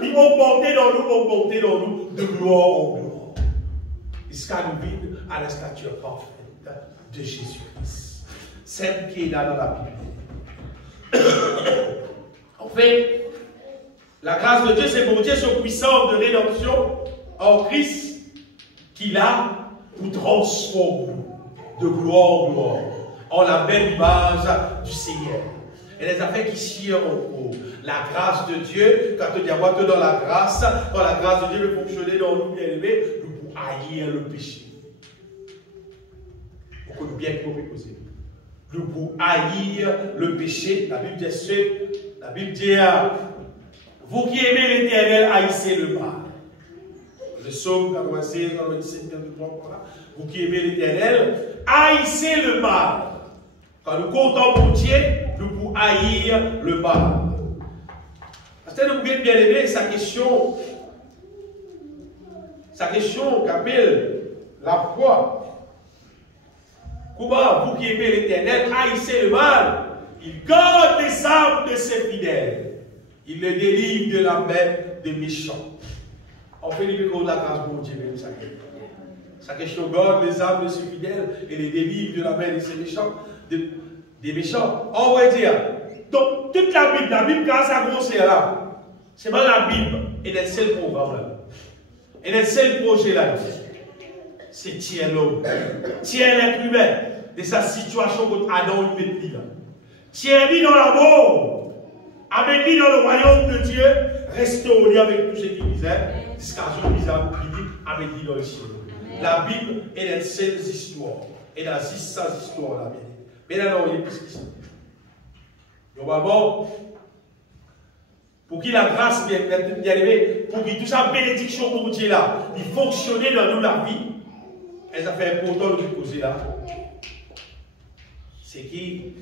il augmente dans nous, de gloire en gloire. Jusqu'à nous vide à la stature parfaite de Jésus-Christ. Celle qui est là dans la Bible. En fait, la grâce de Dieu, c'est bon Dieu, son puissance de rédemption en Christ, qu'il a pour transformer de gloire en gloire, en la même image du Seigneur. Et les affaires qui chient en haut. La grâce de Dieu, quand tu dis avoir dans la grâce, quand la grâce de Dieu veut fonctionner dans nous bien élevés, nous pouvons haïr le péché. Pour que nous bien poser. Nous pouvons haïr le péché. La Bible dit, vous qui aimez l'Éternel, haïssez le mal. Le psaume 96, 97, 23, voilà. Vous qui aimez l'Éternel, haïssez le mal. Quand nous comptons pour Dieu, nous pouvons haïr le mal. Parce que nous pouvons bien aimer sa question qu'appelle la foi. Comment vous qui aimez l'Éternel, haïssez le mal, il garde les âmes de ses fidèles. Il les délivre de la main des méchants. On fait les de la grâce pour Dieu même, sa question garde les âmes de ses fidèles et les délivre de la main de ses méchants. Des méchants. On va dire, donc toute la Bible, quand ça grossit là, c'est pas la Bible, et le seul programme là. Et le seul projet là, c'est tirer l'homme, tirer l'être humain de sa situation contre Adam et Eve là. Tirer-lui dans la mort, amène-lui dans le royaume de Dieu, restaurer avec tous ceux qui disaient, jusqu'à ce qu'il amène-lui dans le ciel. La Bible est la seule histoire, et la 600 histoires là. Mais là, non, il est plus que ça. Normalement, pour qu'il la grâce bien aimée, pour qu'il toute sa bénédiction pour Dieu là, il fonctionne dans nous la vie, et ça fait important de causer là. C'est qui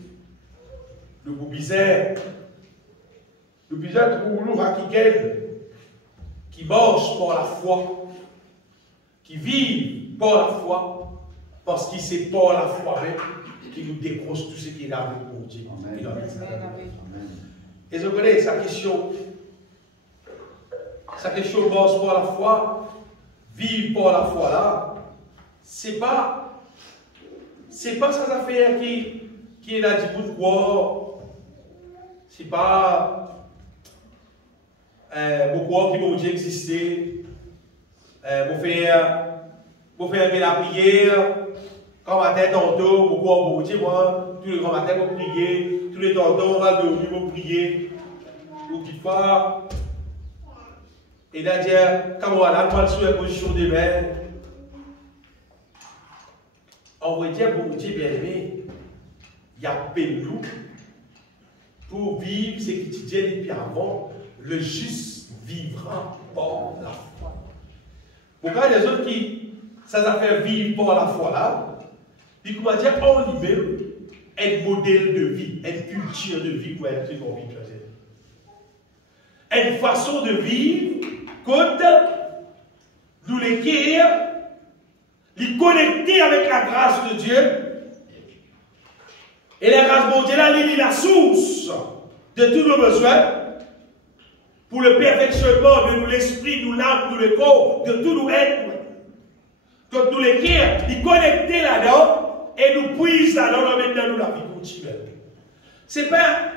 le bizarre trouve à qui marche par la foi, qui vit par la foi, parce qu'il sait par la foi même. Qui nous décroche tout ce qui est là pour Dieu. Et je connais sa question marche par la foi, vivre par la foi là, c'est pas sa affaire qui est là du bout de quoi, c'est pas pourquoi qui vont Dieu exister, pour faire la prière. Quand matin, tantôt, pourquoi on dit, moi, tous les grands matins, on prier, tous les tantôt, on va dormir, on prier, ou qu'il faut. Et là, dire, quand on va là, sur la position des mains, on va dire, pour Dieu bien aimé, il y a nous pour vivre ce que tu dis depuis avant, le juste vivra par la foi. Pourquoi les autres qui, ça va faire vivre par la foi là, il comment dire en lui-même un modèle de vie, une culture de vie pour être une vie chrétienne. Une façon de vivre quand nous les connecter avec la grâce de Dieu. Et la grâce de Dieu là, il est la source de tous nos besoins pour le perfectionnement de nous l'esprit, nous l'âme, nous le corps, de tous nos êtres. Donc nous les il connecter là-dedans. Et nous puise là-dedans, nous la vie continuelle. C'est pas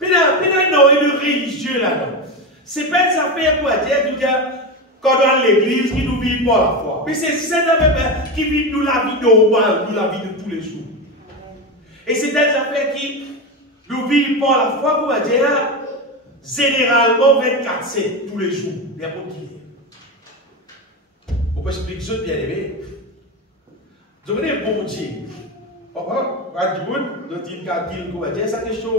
de religieux là-dedans. C'est pas une affaire pour dire quand on est à l'église qui nous vit par la foi. Mais c'est cette affaire qui vit nous la vie normale, nous la vie de tous les jours. Et c'est des affaires qui nous vivent par la foi, pour dire généralement 24/7, tous les jours, n'importe qui. On peut expliquer ça bien aimé. Vous avez bon Dieu. Pourquoi? C'est sa question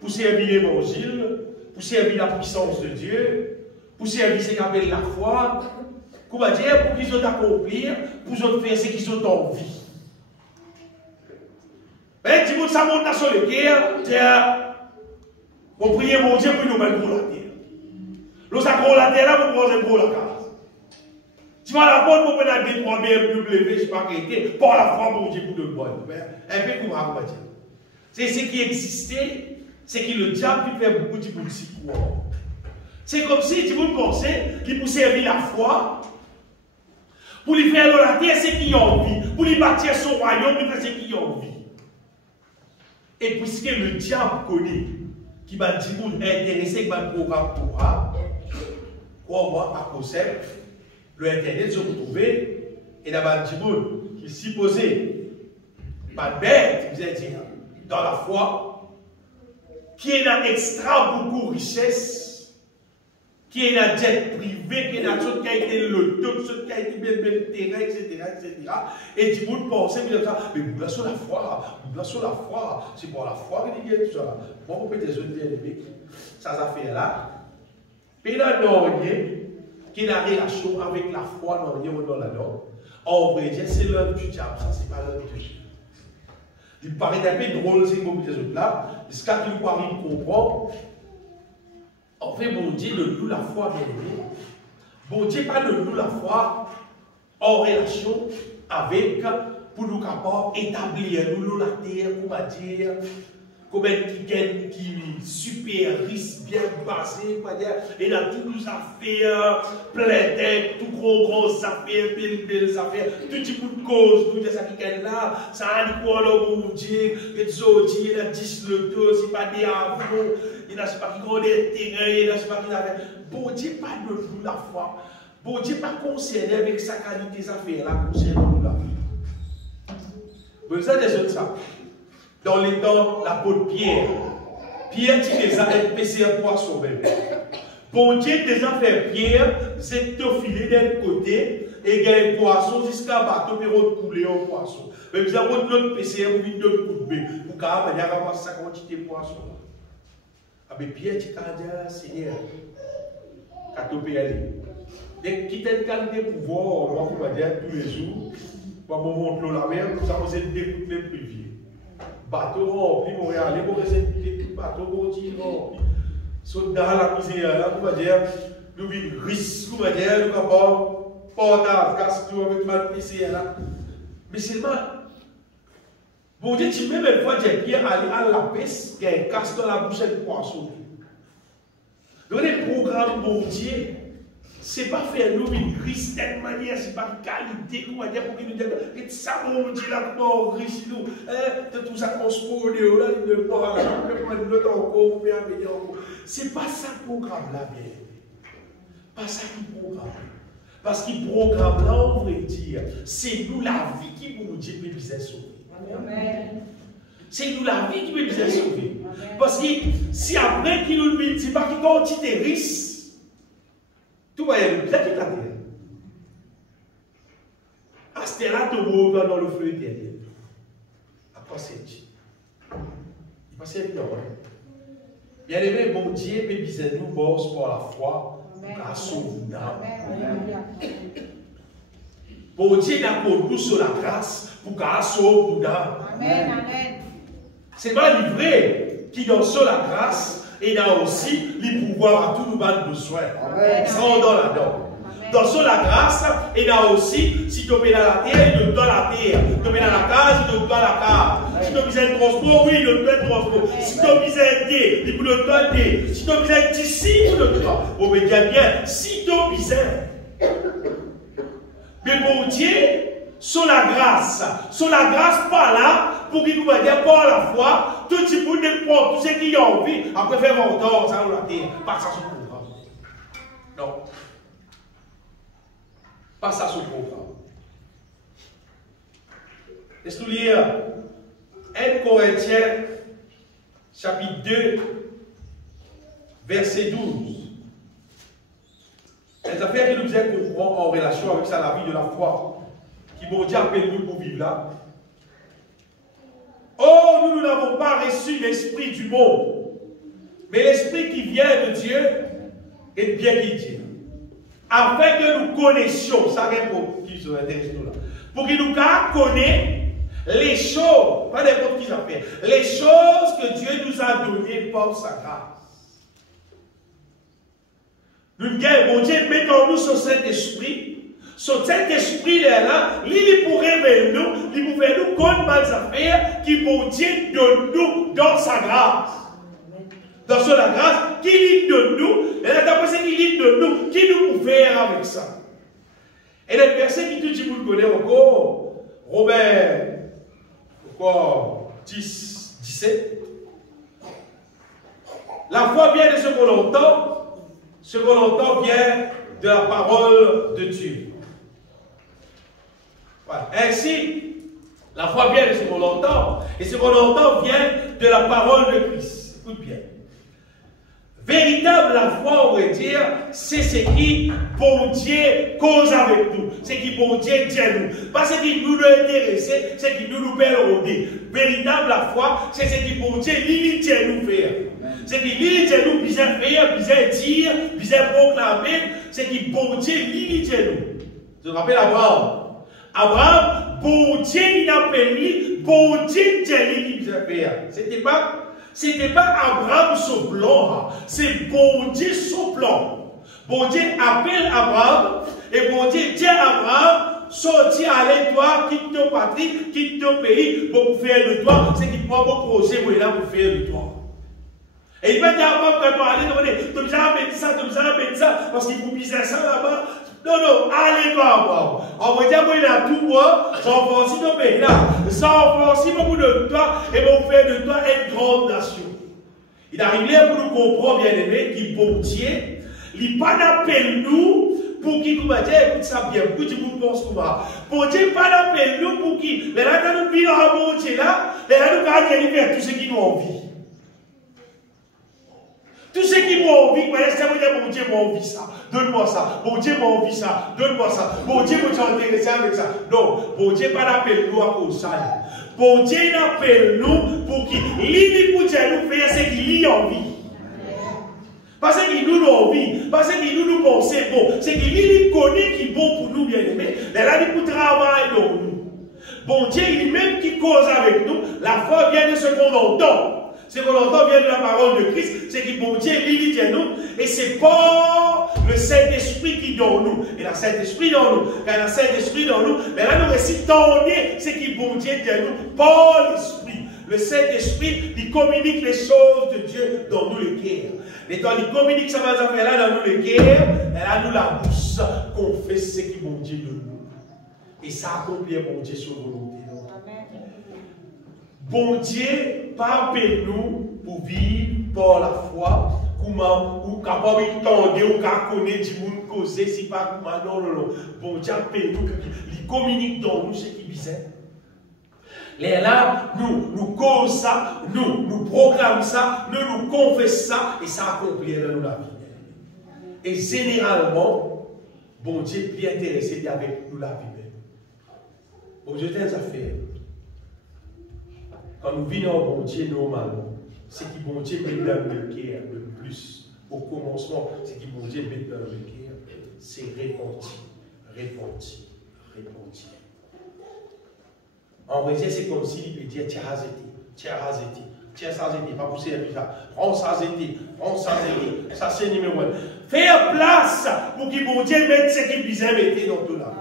pour servir l'évangile, pour servir la puissance de Dieu, pour servir ce qu'on appelle la foi, pour qu'ils ont accomplir, pour qu'ils ont faire ce qu'ils ont envie. Mais dis-moi, ça monte sur le cœur, on prie mon Dieu pour nous mettre gros la terre. Nous avons la terre là, pour poser gros la case. Tu vas la bonne pour prendre des 3 BMW, je ne sais pas qui était, pour la foi, mon Dieu, pour de bonne. Un peu comme on va dire. C'est ce qui existait, c'est que le diable qui fait beaucoup de politiques. C'est comme si tu vous pensez qu'il peut servir la foi, pour lui faire la terre ce qu'il a envie, pour lui bâtir son royaume, pour faire ce qu'il a envie. Et puisque le diable connaît, qui va dire vous intéressé par le programme pour moi, à cause le Internet se retrouver et là-bas dit qui s'y posait, pas bête, vous allez dire, dans la foi, qui est dans extra beaucoup de richesse, qui est dans jet privé, qui est dans tout qui a été le tout, tout qui a été bien terrain, etc. Et du monde pensait, mais vous placez sur la foi, c'est pour la foi que vous tout ça. Moi, vous pouvez des autres bien ça fait là. Puis là, qui est la relation avec la foi dans la norme. En vrai, c'est l'œuvre du diable, ça, c'est pas l'œuvre de Dieu. Il paraît un peu drôle, c'est comme les autres là, mais ce qu'il nous arrive à comprendre, en fait, bon Dieu de nous la foi, bien aimé. Bon Dieu pas de nous la foi en relation avec, pour nous capables d'établir nous la terre, comment dire, comme qui super riche, bien basé, et dans toutes nos affaires, plein tête, tout gros affaires, belles affaires, tout type de cause, tout ça qui est là, ça a dit quoi là, mon Dieu, et Zodi, il a 10 le dos, c'est pas des avons, il n'a pas qui connaît terrain, il n'a pas qui avait. Bon Dieu, pas de nous la foi. Bon Dieu, pas concerné avec sa qualité, des affaires là, concerné nous la vie. Vous savez des autres ça. Dans les temps, l'apôtre Pierre, tu les as épaissé un poisson même. Bon Dieu, déjà fait Pierre, c'est te filer d'un côté, et gagner poisson jusqu'à bateau, mais on couler en poisson. Mais vous avez l'autre PCR, vous avez d'autres coups de bain. Pour qu'il y ait pas sa quantité de poisson. Ah, mais Pierre, tu as dit, Seigneur, quand tu peux aller. Dès qu'il y a une qualité de pouvoir, on va dire tous les jours, on va monter la mer, ça va être découpé les plus vieux. Bateau rempli, on va aller pour essayer de bateau rempli. Sauf dans la misère, là, on va dire, nous vivons risque, on va dire, nous avons portable, casse-tout avec ma PC là. Mais seulement, bon Dieu, tu même une fois, j'ai bien allé à la pêche, qu'il y a un casse dans la bouche de poisson. Donc, les programmes, bon Dieu, c'est pas faire nous une riche d'une manière, c'est pas une qualité, on va dire, pour qu'ils nous disent, et ça, mon Dieu, là, non, riche, nous, tout ça qu'on se pose, là, il ne peut pas, l'autre encore, bien, encore. C'est pas ça le programme là, bien. Pas ça le programme. Parce que le programme là, on veut dire, c'est nous la vie qui nous dit que nous sommes sauvés. Amen. C'est nous la vie qui nous dit sauver. Parce que si après qu'il nous dit, c'est pas qu'il quantité riche, tout va y aller, là qui est la terre. À ce là, tout le monde va dans le feu éternel. Après, c'est dit. Il passe évident. Bien aimé, bon Dieu, mais nous bosse pour la foi, pour la sauvegarde. Bon Dieu, n'a pas nous sur la grâce, pour la sauvegarde. Amen. C'est pas livré qui donne sur la grâce. Et il a aussi les pouvoirs à tout nous battre besoin. Sans dans la dent. Dans sur la grâce, il a aussi, si tu es dans la terre, il te donne la terre. Si tu es dans la case, il te donne la case. Si tu as besoin de transport, oui, il te donne le transport. Si tu as besoin d'aide, il te donne d'aide. Si tu as besoin d'ici, il te donne. Bon, mais bien, si tu as besoin. Mais mon Dieu, sur la grâce pas là, pour qu'il nous va dire par la foi, tout le monde de prendre tout ce qui a envie, après faire mon tort, ça nous la terre, pas ça sur le programme. Non. Pas ça sur le programme. Laisse-nous lire 1 Corinthiens, chapitre 2, verset 12. Les affaires qui nous aident comprendre en relation avec ça, la vie de la foi, qui vont dire appelle nous pour vivre là. Oh, nous n'avons pas reçu l'esprit du monde, mais l'esprit qui vient de Dieu est bien qu'il dit. Afin que nous connaissions, ça répond qui nous intéresse nous là, pour qu'il nous connaisse les choses, pas n'importe qui ça fait, les choses que Dieu nous a données par sa grâce. Nous gagnons, bon Dieu, mettons-nous sur cet esprit. Sur cet esprit-là, il pourrait révéler nous, il pourrait nous connaître des affaires qui bon Dieu donne nous dans sa grâce. Dans sa grâce, qui lit de nous, et là, c'est qui lit de nous, qui nous peut faire avec ça. Et le verset qui tout le monde connaît encore, Romains, encore 10, 17. La foi vient de ce qu'on entend, ce qu'on entend vient de la parole de Dieu. Voilà. Ainsi, la foi vient de ce qu'on entend, et ce qu'on entend vient de la parole de Christ. Écoute bien. Véritable la foi, on va dire, c'est ce qui, bon Dieu, cause avec nous. C'est qui, bon Dieu, dit à nous. Pas ce qui nous intéresse, c'est qui nous peut rôder. Véritable la foi, c'est ce qui, bon Dieu, limite à nous faire. C'est qui limite à nous, bien faire, bien dire, bien proclamer, c'est qui, bon Dieu, limite à nous. Je me rappelle Abraham. Abraham, bon Dieu, il a permis, bon Dieu, il a faire. C'était pas Abraham son plan, c'est bon Dieu son plan. Bon Dieu appelle Abraham, et bon Dieu dit à Abraham, sortis, allez toi, quitte ton patrie, quitte ton pays, pour faire de toi, c'est qu'il prend mon projet pour faire de toi. Et il va dire à Abraham, quand tu allais, tu me as ça, parce qu'il vous pisait ça là-bas. Non, allez toi, Abraham. On va dire qu'il a tout moi, sans forcer ton pays là, sans forcer beaucoup de toi, et vous faire de toi une grande nation. Il arrive là pour nous comprendre, bien aimé, qu'il bon Dieu, il pas d'appel nous pour qu'il nous dise, écoute ça bien, pour qu'il nous pense comment. Bon Dieu, pas d'appel nous pour qu'il, mais là, quand nous vivons à bon Dieu là, et là, nous allons faire tout ce qui nous envie. Tout ce qui m'a envie, bon Dieu m'a envie ça, donne-moi ça, bon Dieu m'a envie ça, donne-moi ça, bon Dieu m'a intéressé avec ça. Non, bon Dieu pas d'appel nous à cause ça. Bon Dieu n'appelle nous pour qu'il lit pour Dieu nous faire ce qu'il a envie. Parce qu'il nous a envie, parce qu'il nous pense bon, c'est qu'il connaît qui est bon pour nous bien aimés. Mais là, il peut travailler dans nous. Bon Dieu, lui-même qui cause avec nous, la foi vient de ce qu'on entend. Ce qu'on entend vient de la parole de Christ, c'est que bon Dieu, il dit à nous, et c'est pas le Saint-Esprit qui donne nous. Et le Saint-Esprit dans nous, quand le Saint-Esprit dans nous, mais là nous récitons, c'est que bon Dieu dit à nous, pas l'Esprit. Le Saint-Esprit, il communique les choses de Dieu dans nous les cœurs. Et quand il communique ça va faire là dans nous les cœurs, et là nous la bouche confesse ce que bon Dieu de nous. Et ça accomplit bon Dieu sur volonté. Bon Dieu, pas appelle nous pour vivre par la foi, comment, ou capable d'entendre, ou connaître du monde causer, si pas comment, non. Bon Dieu appelle nous, il communique dans nous ce qui bizarre. Les là, nous causons ça, nous proclamons ça, nous confessons ça, et ça accomplit dans nous la vie. Et généralement, bon Dieu est bien intéressé avec nous la vie. Bon Dieu, t'as des affaires. Quand nous vivons au bon Dieu normalement, c'est qui bon Dieu met dans le cœur le plus. Au commencement, c'est qui bon Dieu met dans le cœur, c'est repenti. En vrai, c'est comme s'il peut dire, tiens, ça, pas pousser ça. Prends ça, ça c'est numéro 1. Faire place pour que bon Dieu mette ce qu'il disait mettre dans tout là.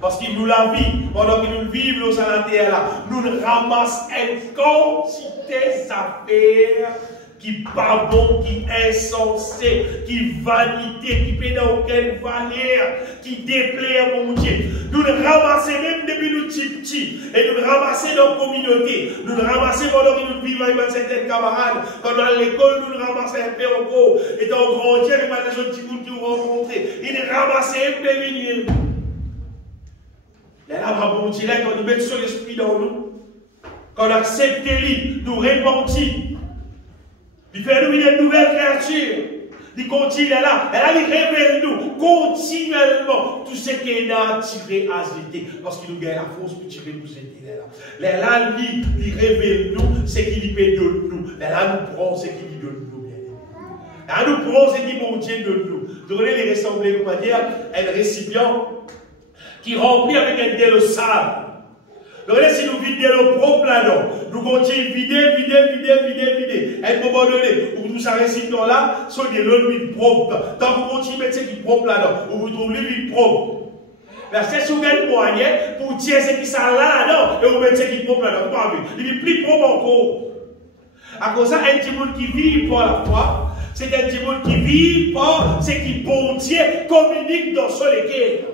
Parce qu'il nous la vit, pendant que nous vivons au salataire là, nous ramassons une quantité d'affaires qui pas bon, qui insensé, qui vanité, qui peut dans aucune valeur, qui déplaît à mon Dieu. Nous le ramassons même depuis nous petits, et nous le ramassons dans la communauté. Nous le ramassons pendant que nous vivons avec certains camarades. Quand on est à l'école, nous le ramassons un peu au gros. Et dans le grand Dieu, nous avons des petits bouts qui nous rencontrent. Et nous ramassons un peu venir. Et là, bon Dieu, quand nous mettons sur l'esprit dans nous, quand on accepte lui, nous répandons. Il fait nous une nouvelle créature. Il continue là. Elle révèle nous continuellement tout ce qu'il a tiré à jeter. Parce qu'il nous gagne la force pour tirer nous jeter là. Là, il révèle nous ce qu'il peut donner nous. Là, nous prend ce qu'il donne nous. Là, nous prend ce qu'il contient de nous. Donc, les ressembler, on va dire, un récipient qui remplit avec un dé de sable. Donc, si nous vidons le propre là-dedans, nous continuons vider. À un moment donné, où nous sommes récipients là, sont des l'huile propre. Tant que vous continuez à mettre ce qui est propre là-dedans, où vous trouvez l'huile propre. Mais c'est sur quel moyen pour tirer ce qui sont là-dedans et vous mettez ce qui est propre là-dedans. Il est plus propre encore. À cause de ça, un petit monde qui vit par la foi, c'est un petit monde qui vit par ce qui bon Dieu communique dans son cœur.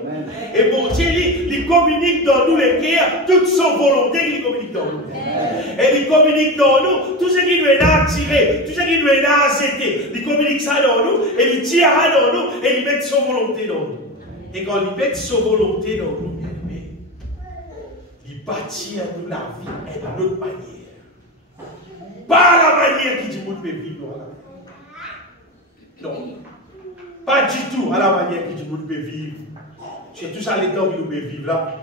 Et bon Dieu, il communique dans nous les cœurs, toute son volonté, il communique dans nous. Et il communique dans nous tout ce qui nous est attiré, tout ce qui nous est accepté. Il communique ça dans nous, et il tire dans nous, et il met son volonté dans nous. Et quand il met son volonté dans nous, bien aimé, il bâtit à nous la vie d'une autre manière. Pas la manière qui dit que nous devons vivre. Non. Pas du tout à la manière que du monde peut vivre. C'est tout ça l'état où nous pouvons vivre là.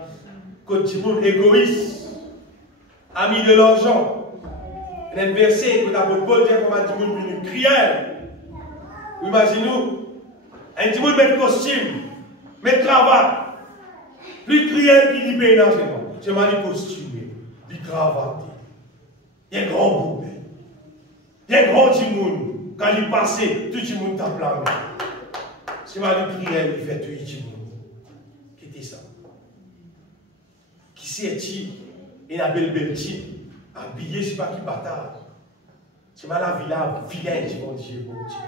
Quand du monde égoïste, ami de l'argent. Il y a un verset que nous Paul dit comme du monde venu cruel. Imaginez-nous, un du monde met costume, met cravate. Plus cruel qu'il y a dans c'est mal costumé, il cravate. Il y a un grand boubé. Il y a un grand du monde. Quand il passait, tout le monde t'a blâmé. C'est mal cruel, il fait tout le monde. Qui était ça? Qui c'est-il? Il a belle type, habillé, c'est pas qui bâtard. C'est mal la villa, vilain, mon Dieu, mon Dieu.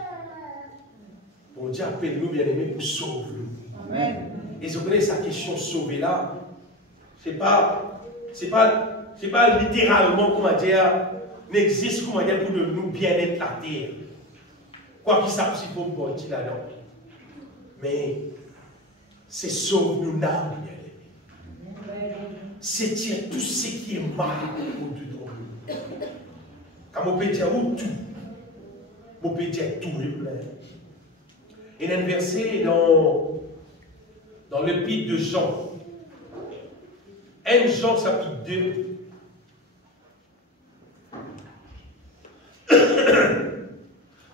Bon Dieu appelle nous, bien aimés, pour sauver nous. Amen. Et je connais sa question sauver là. C'est pas littéralement, comment dire, n'existe, comment dire, pour nous bien être la terre. Quoi qu'il s'agisse pour bon Dieu là-dedans. Mais c'est sauver nos âmes, bien aimés. C'est tirer tout ce qui est mal au-dessus de nous. Quand on peut dire tout, on peut dire tout est plein. Il y a un verset dans l'épître de Jean. 1 Jean chapitre 2.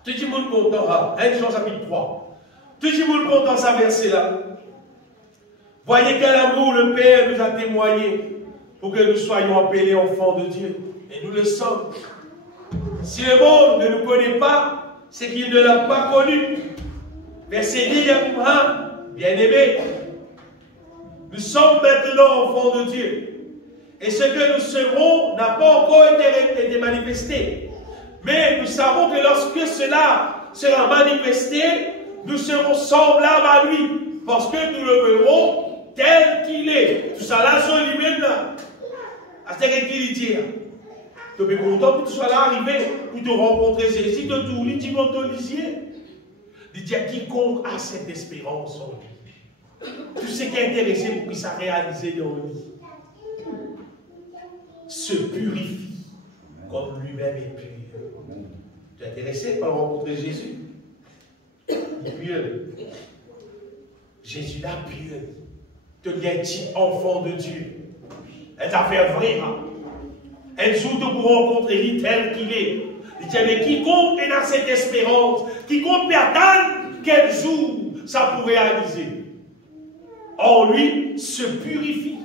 Tout le monde content. 1 Jean chapitre 3. Tout le monde content ce verset-là. Voyez quel amour le Père nous a témoigné pour que nous soyons appelés enfants de Dieu. Et nous le sommes. Si le monde ne nous connaît pas, c'est qu'il ne l'a pas connu. Verset 10, bien-aimés, nous sommes maintenant enfants de Dieu. Et ce que nous serons n'a pas encore été manifesté. Mais nous savons que lorsque cela sera manifesté, nous serons semblables à lui. Parce que nous le verrons tel qu'il est. Tout ça là, sur lui-même là. À ce qu'il dit. Tu es content que tu sois là arrivé pour te rencontrer Jésus, de tout lui, tu vas te lisier. Il dit à quiconque a cette espérance en lui. Tout ce qui est intéressé pour qu'il soit réalisé dans lui se purifie comme lui-même est pur. Tu es intéressé par rencontrer Jésus? Il est pur. Jésus là pur. Tu es un petit enfant de Dieu. Elle t'a fait vrai. Un jour de vous rencontrer lui tel qu'il est. Il dit, mais quiconque est dans cette espérance, quiconque peut attendre quel jour ça pourrait réaliser. En lui se purifie.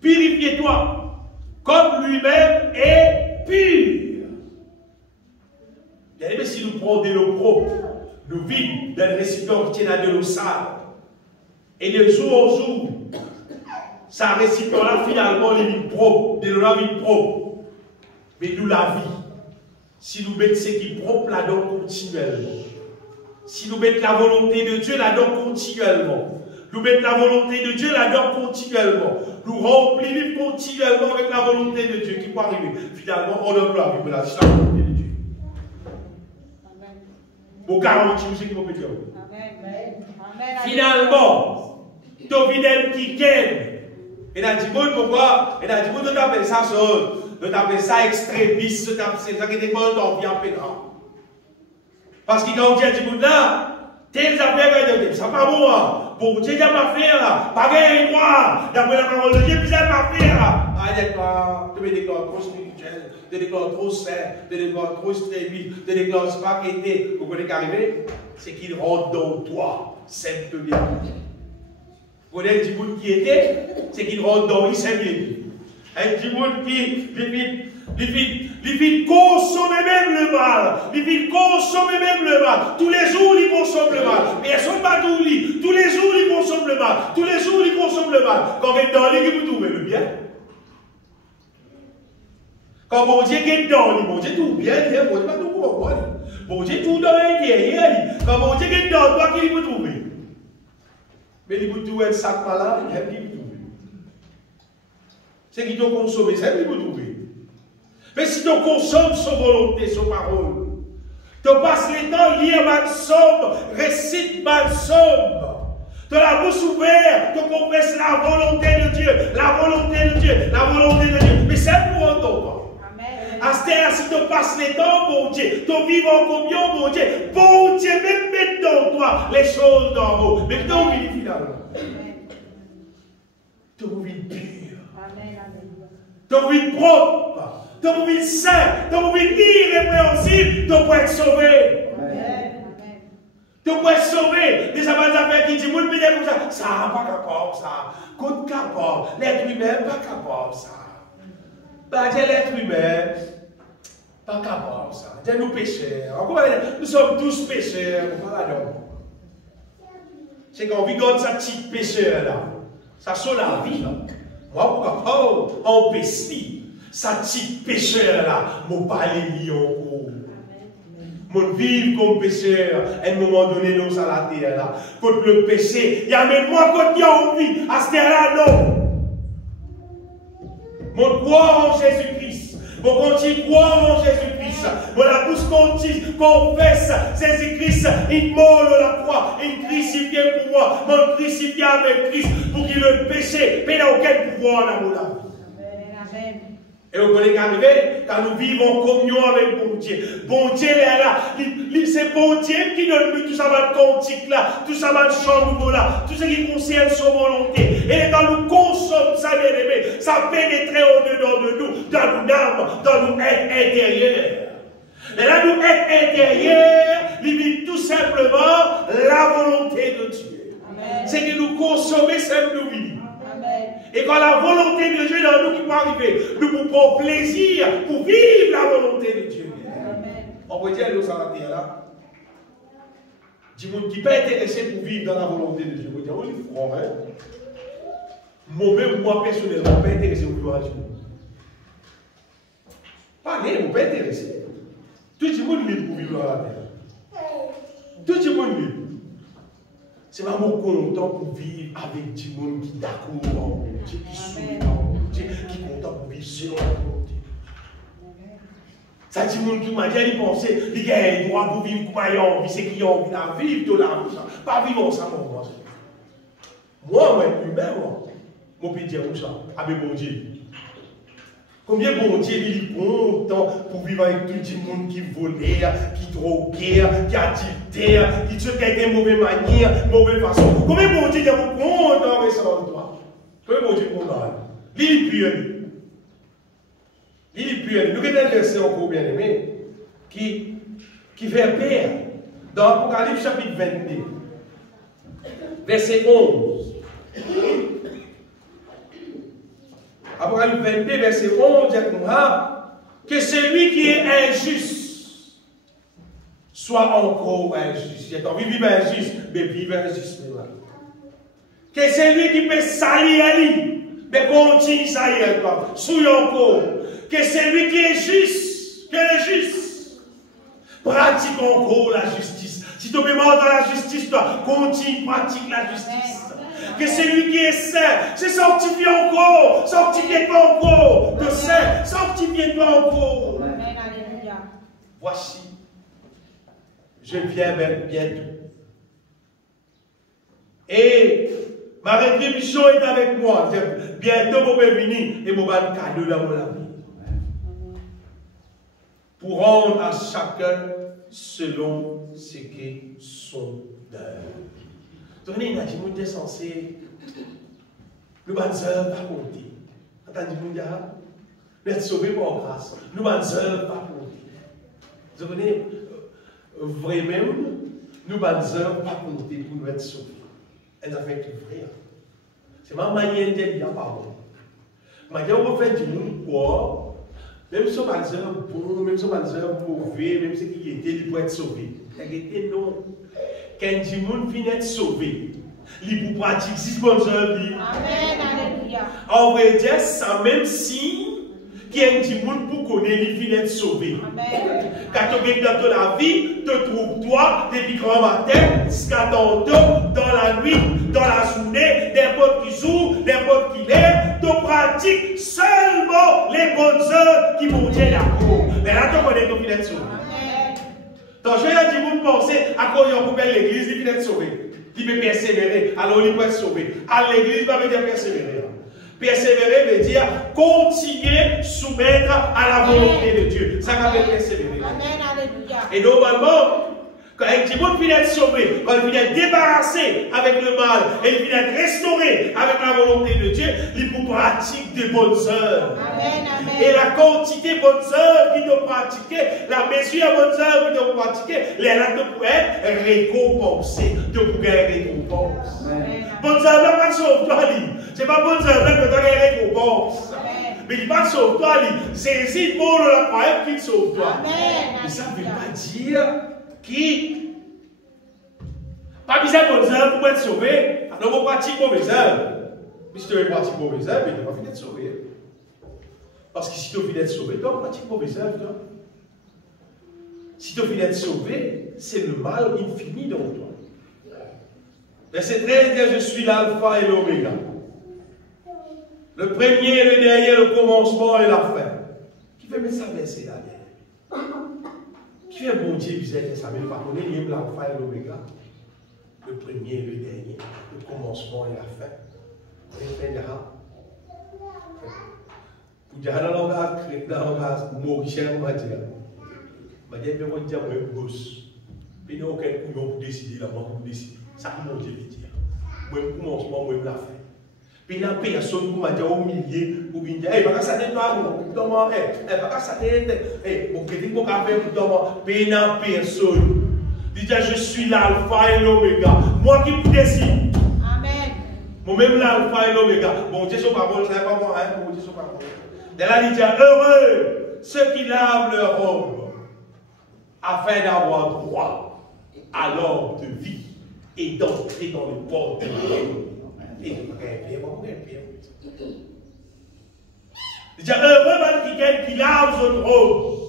Purifiez-toi, comme lui-même est pur. Bien aimé, si nous prenons de l'eau propre, nous vivons dans le récipient qui tient de l'eau sale, et de jour en jour, ça récipient-là finalement les vies propres, de la vie propre. Mais nous la vie. Si nous mettons ce qui est propre là-dedans continuellement, si nous mettons la volonté de Dieu là-dedans continuellement, nous mettons la volonté de Dieu là-dedans continuellement, nous remplissons continuellement avec la volonté de Dieu qui peut arriver. Finalement, on a la vie, la volonté de Dieu. Bon, 40 musique, on peut dire. Finalement, tu vis qui ken. Et dans le monde, pourquoi? Et dans le monde, on appelle ça chose. nous appelons ça extrémiste, c'est ça qui est en vie en pénal. Parce que quand on dit à ce là, telles affaires, ça pas moi. Bon, Dieu n'a pas fait là, pas gagner moi. D'après la parole de Dieu, puis ça pas fait là. Tu me déclares trop spirituel, tu déclares trop saint, tu déclares trop extrémiste, tu déclares pas qu'il était. Vous connaissez qu'arriver? C'est qu'il rentre dans toi, simplement. Vous connaissez le monde qui était? C'est qu'il rentre dans lui, simplement. Un petit monde qui, il consomme même le mal. Il consomme même le mal. Tous les jours, il consomme le mal. Personne ne va tout lui. Tous les jours, il consomme le mal. Tous les jours, il consomme le mal. Quand il est dans lui, vous trouvez le bien. Quand mon Dieu est dans lui, mon Dieu tout bien, mon Dieu pas tout pour mon Dieu tout dans l'intérieur. Quand mon Dieu est dans toi, qu'il vous trouve. Mais il vous trouve un sac malade, il vous trouve. C'est qu'il doit consommer, c'est qu'il vous trouve. Mais si tu consommes son volonté, son parole, tu passes les temps lire mal somme, récite mal somme, tu la bouche ouverte, tu confesses la volonté de Dieu, la volonté de Dieu, la volonté de Dieu. Mais c'est pour autant. À ce temps, si tu passes les temps, mon Dieu, tu vis en communion, mon Dieu, même mettre dans toi les choses d'en haut. Mais tu oublies finalement. Tu oublies pur. Tu oublies propre. Tu vie saint, ton vie irrépréhensible, tu peux être sauvé. Tu peux être sauvé. Des affaires qui disent, vous le comme ça, ça n'a pas capable, ça. Côte capable, l'être humain, pas capable, ça. Bah, l'être humain, pas capable, ça. C'est nous pécheurs. Nous sommes tous pécheurs. C'est qu'on vit comme ça, petit pécheur là. Ça sauve la vie. Moi, pourquoi on péché? Ça petit pécheur là, mon palais encore. Mon vivre comme pécheur, à un moment donné, nous à la terre là. Contre le péché, il y a même moi quand il y a envie, à ce terre-là, non. Mon croire en Jésus-Christ. Mon continue croire en Jésus-Christ. Mon la bouche continue, confesse Jésus-Christ. Il mort à la croix, il crucifié pour moi. Mon crucifié avec Christ pour qu'il le péché, mais il n'a aucun pouvoir dans mon âme. Et vous connaissez qu'arriver, quand nous vivons en communion avec bon Dieu. Bon Dieu est là. C'est bon Dieu qui donne tout ça va cantique là, tout ça va chambre là, tout ce qui concerne son volonté. Et quand nous consommons ça, bien aimé, ça pénètre au-dedans de nous, dans nos âmes, dans nos êtres intérieurs. Et là, nous êtres intérieurs, il vit tout simplement la volonté de Dieu. C'est que nous consommons cette vie. Et quand la volonté de Dieu est dans nous qui peut arriver, nous pouvons prendre plaisir pour vivre la volonté de Dieu. Amen. On peut dire, nous, à la terre là, du monde qui n'est pas intéressé pour vivre dans la volonté de Dieu. On peut dire, oui, frère, moi-même, moi, personnellement, je ne suis pas intéressé pour vivre à Dieu. Pas rien, je ne suis pas intéressé. Tout le monde vit pour vivre dans la terre. Tout le monde vit. C'est vraiment content pour vivre avec du monde qui est d'accord en bon Dieu, qui sourit en bon Dieu, qui est content pour vivre selon la volonté. Ça dit monde qui m'a dit, il pensait, il a un droit pour vivre comme il a envie, c'est qu'il a envie de vivre de la vie, pas vivre ensemble. Moi, humain, moi, je peux dire ça, avec bon Dieu. Combien bon Dieu il est content pour vivre avec tout le monde qui volait, qui droguait, qui adultait, qui tue quelqu'un de mauvaise manière, mauvaise façon. Combien bon Dieu est content avec ça dans toi? Combien bon Dieu est content? Il est pur. Il est pur. Nous avons un verset encore bien aimé qui fait peur. Dans Apocalypse chapitre 22, verset 11. Apocalypse 22, verset 11, dit que celui qui est injuste soit encore injuste. Il a envie de vivre injuste, mais vivre injuste. Que celui qui peut salir à lui, mais continue à salir encore. Souille encore. Que celui qui est juste, pratique encore la justice. Si tu es mort dans la justice, toi, continue, pratique la justice. Que celui qui est saint, c'est sanctifié encore, sanctifié-toi encore, de saint, sanctifié-toi encore. Voici, je viens bientôt. Et ma rétribution est avec moi. Bientôt, je vais venir et je vais cadeau dans mon ami. pour rendre à chacun selon ce qu'est son œuvre. Donc, il y a des gens qui sont censés nous œuvres pas compter. Entendez, nous être sauvés par grâce. Nous œuvres pas compter. Vous comprenez, vraiment, nous œuvres pas compter pour nous être sauvés. Elles ont fait vrai. C'est ma manière de dire pardon. Ma manière de faire du monde quoi, même si on a des œuvres bons, même si on a des œuvres mauvais, même si qui était, il peut être sauvé. La vérité, non. Quand du monde vient être sauvé, il peut pratiquer 6 bonnes œuvres. Amen, alléluia. En vrai dire, ça même si qui est du monde pour connaître, il vient être sauvé. Amen. Quand tu viens dans la vie, te trouves-toi depuis grand matin jusqu'à tantôt, dans la nuit, dans la journée, n'importe qui joue, n'importe qui lève, tu pratiques seulement les bonnes œuvres qui vont dire d'accord. Mais là, tu connais ton viens être sauvé. Donc, je vais dire, vous pensez à quoi il y a l'église, il vient être sauvé. Il peut persévérer, alors il peut être sauvé. À l'église, il va dire persévérer. Persévérer veut dire continuer, soumettre à la volonté de Dieu. Ça va persévérer. Amen, alléluia. Et normalement, quand un petit monde vient être sauvé, quand il vient être débarrassé avec le mal, et il vient être restauré avec la volonté de Dieu, il peut pratiquer de bonnes œuvres. Amen, amen. Et la quantité de bonnes œuvres qu'il doit pratiquer, la mesure de bonnes œuvres qu'il doit pratiquer, les là pour être récompensé, de pour gagner récompense. Bonnes œuvres, là, pas sauve toi, ce n'est pas bonnes œuvres que tu as gagné récompense. Mais il va sauver toi, c'est ici le mot de la croyance qui sauve toi. Mais ça ne veut pas dire qui pas besoin de bonnes œuvres pour être sauvé. Alors, on pratique mauvaises œuvres. Mais si tu veux pratiquer mauvaises œuvres, tu n'as pas fini d'être sauvé. Parce que si tu as fini d'être sauvé, tu vas pratiquer mauvaises œuvres. Si tu as fini d'être sauvé, c'est le mal infini dans toi. Verset 13 dit, je suis l'alpha et l'oméga. Le premier, le dernier, le commencement et la fin. Qui fait mettre ça verset là? Qui fait bon Dieu, vous êtes ça, mais pas connaître, il y a l'alpha et l'oméga. Le premier, le dernier, le commencement et la fin. Vous avez fait pour dire dans le langage mauricien, on va dire. On va dire, on va dire, on est boss. Mais nous, aucun couillon pour décider, là, pour décider. Ça, mon Dieu veut dire. Moi, le commencement, moi, la fin. Puis, il y a personne qui m'a dit au milieu, pour dire, eh, pas ça n'est pas bon, comment, eh, pas ça n'est pas, eh, on peut dire qu'on va faire, comment, puis il y a personne. Il dit, je suis l'alpha et l'oméga. Moi qui vous décide. Amen. Moi-même l'alpha et l'oméga. Bon Dieu, son parole, ce n'est pas moi, hein, bon Dieu, son parole. Et là, il dit, heureux ceux qui lavent leur robe, afin d'avoir droit à l'ordre de vie et d'entrer dans le port de Dieu. Il dit, heureux quelqu'un qui lave son robe.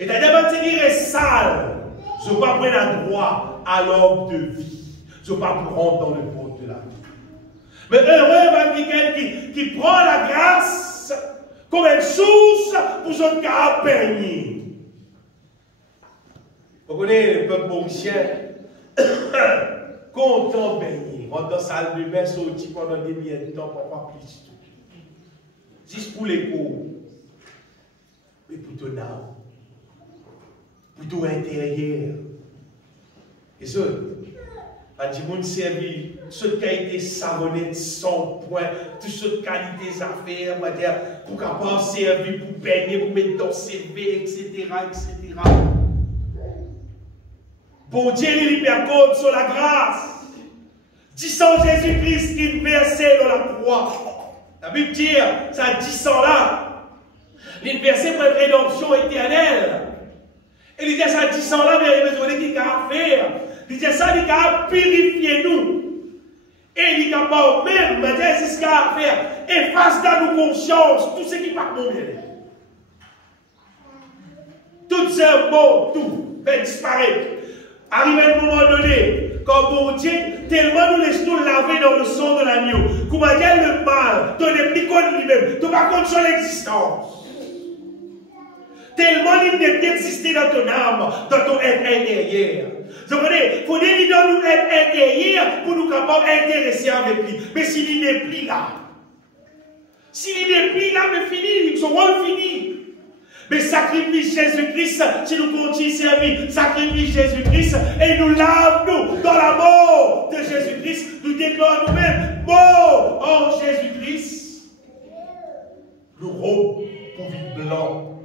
Et d'ailleurs, quand il est sale, je ne vais pas prendre droit à l'ordre de vie. Je ne vais pas rentrer dans le port de la vie. Mais heureux quelqu'un qui prend la grâce comme une source pour son cas baigner. Vous connaissez le peuple mauricien? Content baigner. Rentre dans la salle de bain, sorti pendant des milliers de temps pour pas plus tout. Juste pour les cours. Mais pour ton âme. Pour ton intérieur. Et ça, quand tu monde servi, ce qui a été savonné de 100 points, toutes ces qualités à faire, pour capable servir, pour baigner, pour mettre dans CV, etc., etc. Bon Dieu, il percorde sur la grâce. Disant Jésus-Christ, il versait dans la croix. La Bible dit, ça disant là, il versait pour une rédemption éternelle. Et il dit, ça disant là, mais il y a besoin qu'il a faire. Il dit, ça, il a purifié nous. Et il est capable même, il dit, c'est ce qu'il a à faire. Efface dans nos consciences tout ce qui part bon bien. Tout ce bon, tout, fait disparaître. Arrive à un moment donné, quand bon Dieu, tellement nous laissons laver dans le sang de l'agneau, qu'on va dire le mal, tu n'es plus contre lui-même, tu vas contre son existence. Tellement il n'est existé dans ton âme, dans ton être intérieur. Vous comprenez? Il faut dire dans nous être intérieur pour nous capables d'intéresser avec lui. Mais s'il n'est plus là, s'il n'est plus là, mais fini, son rôle fini. Mais sacrifice Jésus-Christ, si nous continuons à servir, sacrifice Jésus-Christ et nous lave-nous dans la mort de Jésus-Christ. Nous déclarons nous-mêmes mort en Jésus-Christ. Nous robe pour vide blanc.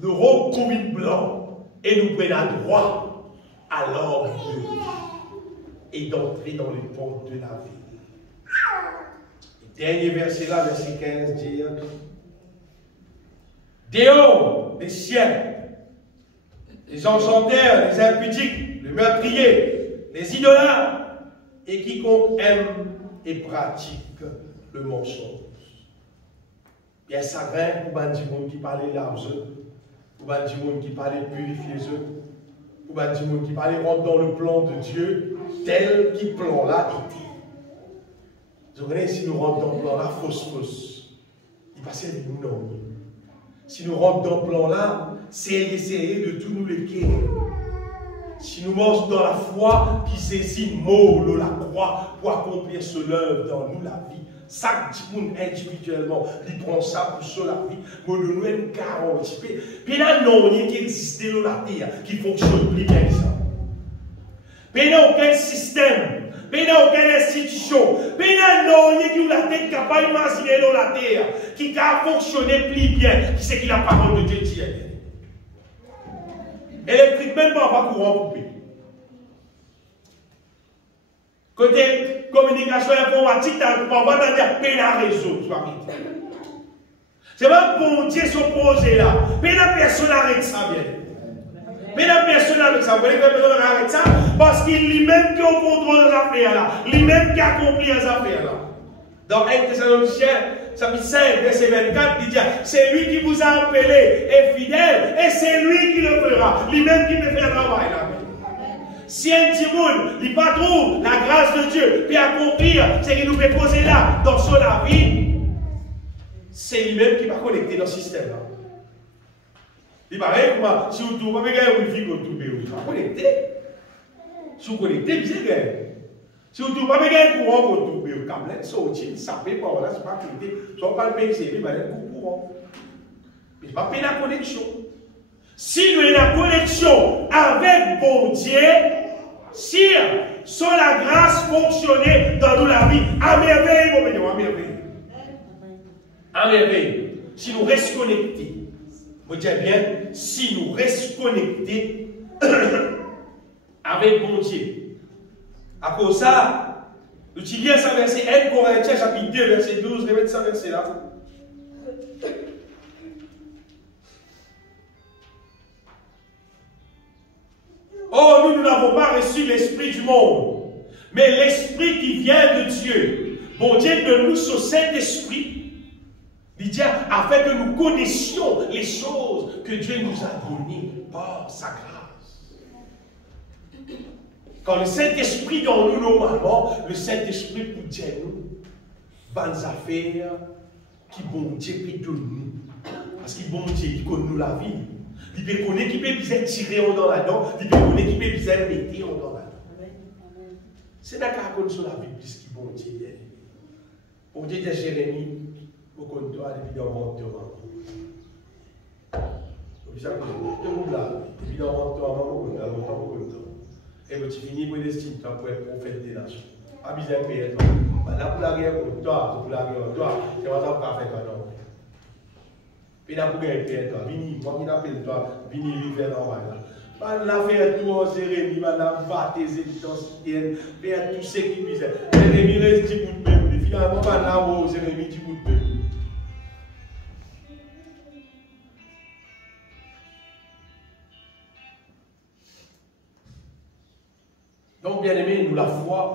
Nous robe pour vide blanc et nous prenons droit à l'ordre de vie et d'entrer dans les portes de la vie. Le dernier verset là, verset 15, dit Dehors des ciels, les enchanteurs, les impudiques, les meurtriers, les idolâtres, et quiconque aime et pratique le mensonge. Il y a ça rien pour des gens qui parlent l'argent, pour des gens qui parlent purifier eux, pour des gens qui parlent rentrer dans le plan de Dieu, tel qu'il plan là était. Vous voyez, si nous rentrons dans le plan là, fausse, il passe nous non. Si nous rentrons dans le plan là, c'est d'essayer de tout nous léguer. Si nous marchons dans la foi qui saisit mot la croix pour accomplir ce œuvre dans nous la vie, chaque monde individuellement, il prend ça pour sauver la vie, mais nous nous une garantie. Puis là, non, il y a qui existe dans la terre qui fonctionne plus bien que ça. Puis là, aucun système. Mais dans aucune institution, mais non, il y a la tête capable d'imaginer dans la terre, qui a fonctionné plus bien, qui c'est qui la parole de Dieu dit. Électrique, même pas va courant pour payer. Côté communication informatique, on va dire peine à résoudre. C'est pas bon Dieu son projet là, mais la personne arrête ça bien. Mais la personne avec ça, vous voyez que la personne arrête ça, parce qu'il lui-même qui a contrôle des affaires là, lui-même qui a accompli les affaires là. Dans 1 Thessaloniciens, chapitre 5, verset 24, il dit, c'est lui qui vous a appelé est fidèle, et c'est lui qui le fera, lui-même qui peut faire le travail là. Si un petit monde, il pas trouve la grâce de Dieu, puis accomplir ce qu'il nous fait poser là, dans son vie, c'est lui-même qui va connecter dans ce système là. Il paraît que si vous trouvez pas un wifi, vous trouvez, vous va connecter. Si vous connectez, bien sûr. Si vous trouvez pas un courant, vous trouvez un câble, sorti, ça ne peut pas, voilà, c'est pas connecté. Si on parle de PC, il va y avoir un courant. Mais il va payer la connexion. Si nous avons la connexion avec bon Dieu, si sur la grâce fonctionner dans nous la vie, à merveille, mon Dieu, à merveille. À merveille. Si nous restons connectés. Vous dites bien, si nous restons connectés avec bon Dieu. À cause de ça, nous utilisons ça verset 1 Corinthiens chapitre 2, verset 12, remettez ça verset là. Oh, nous n'avons pas reçu l'esprit du monde, mais l'esprit qui vient de Dieu. Bon Dieu donne nous ce Saint-Esprit. Il dit afin que nous connaissions les choses que Dieu nous a données par sa grâce. Quand le Saint-Esprit dans nous, normalement, le Saint-Esprit pour dire nous, bonnes affaires qui bon Dieu peut donner nous. Parce qu'il bon Dieu, il connaît nous la vie. Il peut connaître qui peut bien tirer dans la dent, il peut connaître qui peut bien mettre dans la dent. C'est d'accord qu'on sur la vie, puisqu'il bon Dieu. Bon Dieu de Jérémie. Vous connaissez toi depuis dans votre temps. Vous savez, tout le monde là, depuis dans votre temps, vous connaissez. Et vous finissez pour destiné pour être prophète des nations. Pas besoin de payer. Là, pour la guerre contre toi, pour la guerre contre toi, c'est pas ça pour faire un homme. Puis là, pour gagner payer toi, vini, moi qui t'appelle toi, vini vivre dans la pas la faire tout en Jérémie, madame, battre tes évidences, faire tout ce qui disent. Jérémie reste 10 bouts de paix. Finalement, pas là où Jérémie 10 bouts de paix. Donc, bien aimé, nous la foi,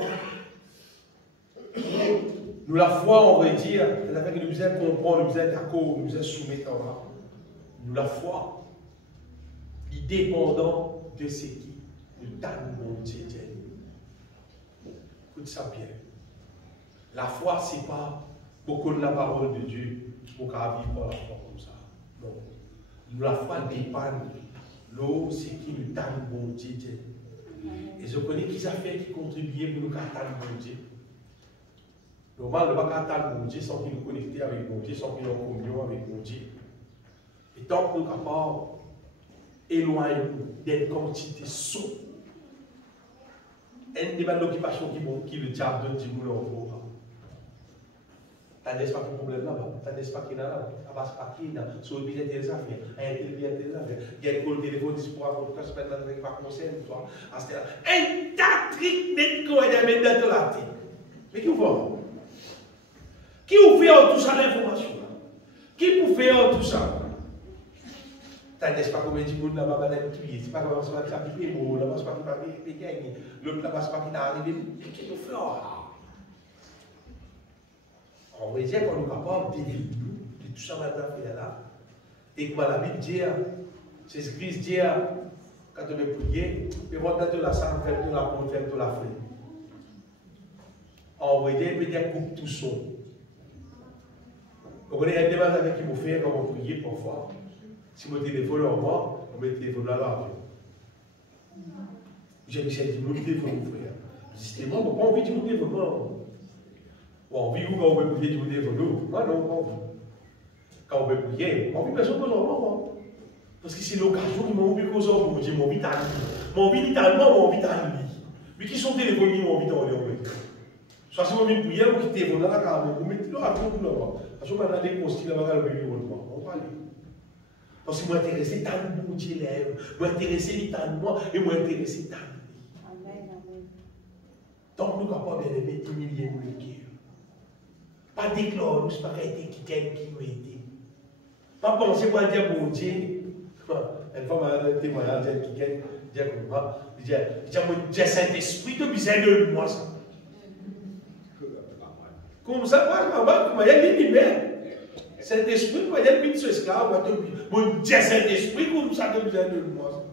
on va dire, c'est-à-dire que nous faisons comprendre, nous faisons d'accord, nous faisons soumettre en là. Nous la foi, il dépendant de ce qui nous donne mon Dieu. Écoute ça bien. La foi, ce n'est pas beaucoup de la parole de Dieu pour qu'on vive par la foi comme ça. Non. Nous la foi dépend de l'eau, ce qui nous donne mon Dieu. Et je connais des affaires qui contribuent pour nous attendre mon Dieu. Normalement, ne pas attendre mon Dieu sans qu'il nous connecte avec mon Dieu, sans qu'il nous communion avec mon Dieu. Et tant que nous sommes capables, éloignez-nous d'être quantité sous. Un débat d'occupation qui le diable de Dieu nous l'envoie. T'as pas de problème là-bas, t'as pas qui est là-bas, t'as pas qui est là, sur le billet des affaires, un billet des affaires, il y a un téléphone pour avoir un semaine avec pas conseil, toi, un tactique net qu'on a mis dans la tête. Mais qui vous voit? Qui vous fait tout ça l'information là? Qui vous fait tout ça? T'as pas combien de monde là-bas va être tué, c'est pas comme ça va être piqué, là-bas c'est pas qui va gagner, l'autre là-bas c'est pas qui est arrivé, mais qui vous fait? On va dire qu'on est capable de tout ça maintenant là. Et comme la Bible dit, c'est ce que Christ dit, quand on est prié, et on va de la salle, faire de la porte, faire de la fleur. On va dire, peut-être coupe tout son. Vous connaissez un débat avec qui vous fait quand on prie parfois. Si mon téléphone est en moi, on met le téléphone là l'avion. J'ai dit, mon téléphone, frère. Justement, on n'a pas envie de mon téléphone. On vit où quand on veut prier du téléphone? Moi non, quand on veut prier, on vit personne que non. Parce que c'est l'occasion qui m'a oublié qu'on s'en pour dire mon vie t'as mon vie littéralement, mon vie t'as mais qui sont téléphonés, mon vie t'en est. Soit si on veut prier, on quitte téléphone là, car on met tout là, tout là. Parce qu'on a des consignes là, on va aller. Parce que moi intéressé tant de bon Dieu lève, moi intéressé littéralement et moi intéressé tant de Amen. Donc nous capables bien aimer humilier nous le cœur. Pas déclarer, nous, c'est pas été qui nous été. Pas penser quoi dire bon Dieu. Une fois, m'a témoignage qui gagne, dire comment, dire Saint-Esprit, tu as besoin de moi ça. Comme ça, moi, il y a l'univers. Saint-Esprit, moi, il y a une esclave, mon Dieu Saint-Esprit, comme ça, tu as besoin de moi ça.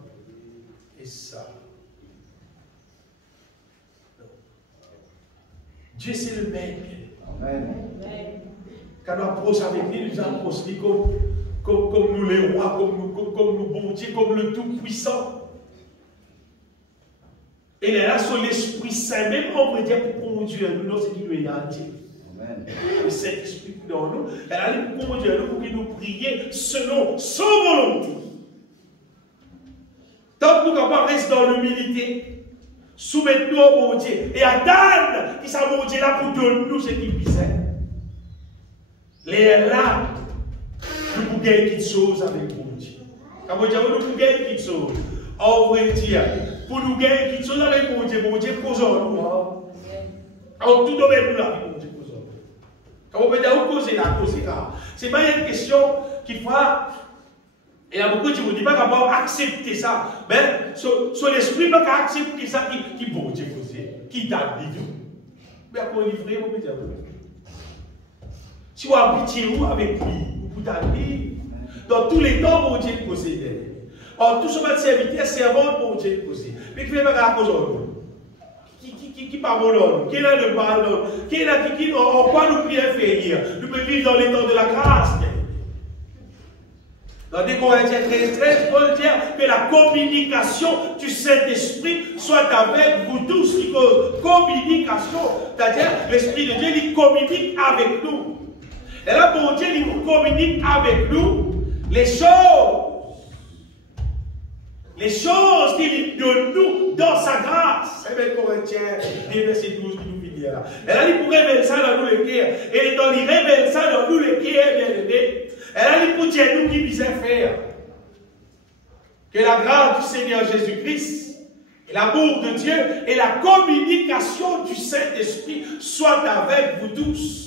Et ça. Dieu, c'est le Maître. Amen. Quand on approche avec lui, nous approchons comme nous les rois, comme nous bon Dieu, comme le Tout-Puissant. Et là, sur l'Esprit Saint, même on peut dire pour conduire nous dans ce qui nous est entier. Le Saint-Esprit dans nous, elle a dit pour conduire nous, pour qu'il nous prie selon son volonté. Tant que nous ne rester dans l'humilité, soumettez-nous au bon Dieu et attendre qu'il soit bon Dieu là pour donner nous ce qu'il puisse. Les là, nous pouvons gagner quelque chose avec bon Dieu. Quand on dit nous pouvons gagner quelque chose, on va dire, pour nous gagner quelque chose avec bon Dieu pose en nous. En tout domaine, nous l'avons, bon Dieu pose en nous. Quand on peut dire, où causer là. C'est pas une question qu'il faut. Et il y a beaucoup de gens qui ne disent pas capable d'accepter ça. Mais sur l'esprit, pas accepter ça qui bon Dieu pose, qui t'a dit. Mais après, on livre, on peut dire. Si vous avez pitié avec lui, vous pouvez dans tous les temps, bon Dieu possédait. En tout ce que serviteur, servant, bon Dieu possédait. Mais qui fait pas cause qui parle, qui est là le pardon, qui est là, en quoi nous prions faire? Nous pouvons vivre dans les temps de la grâce. Dans 2 Corinthiens 13, Paul dit que la communication du Saint-Esprit soit avec vous tous. Qui cause communication, c'est-à-dire l'Esprit de Dieu, il communique avec nous. Et là, bon Dieu, il nous communique avec nous les choses qu'il donne nous dans sa grâce. C'est 1 Corinthiens, verset 12 qui nous dit là. Et là, il pourrait révéler ça dans nous les cœurs. Et dans il révèle ça dans nous les cœurs, bien aimés. Et là, il pour dire nous qui disait faire. Que la grâce du Seigneur Jésus-Christ, et l'amour de Dieu, et la communication du Saint-Esprit soient avec vous tous.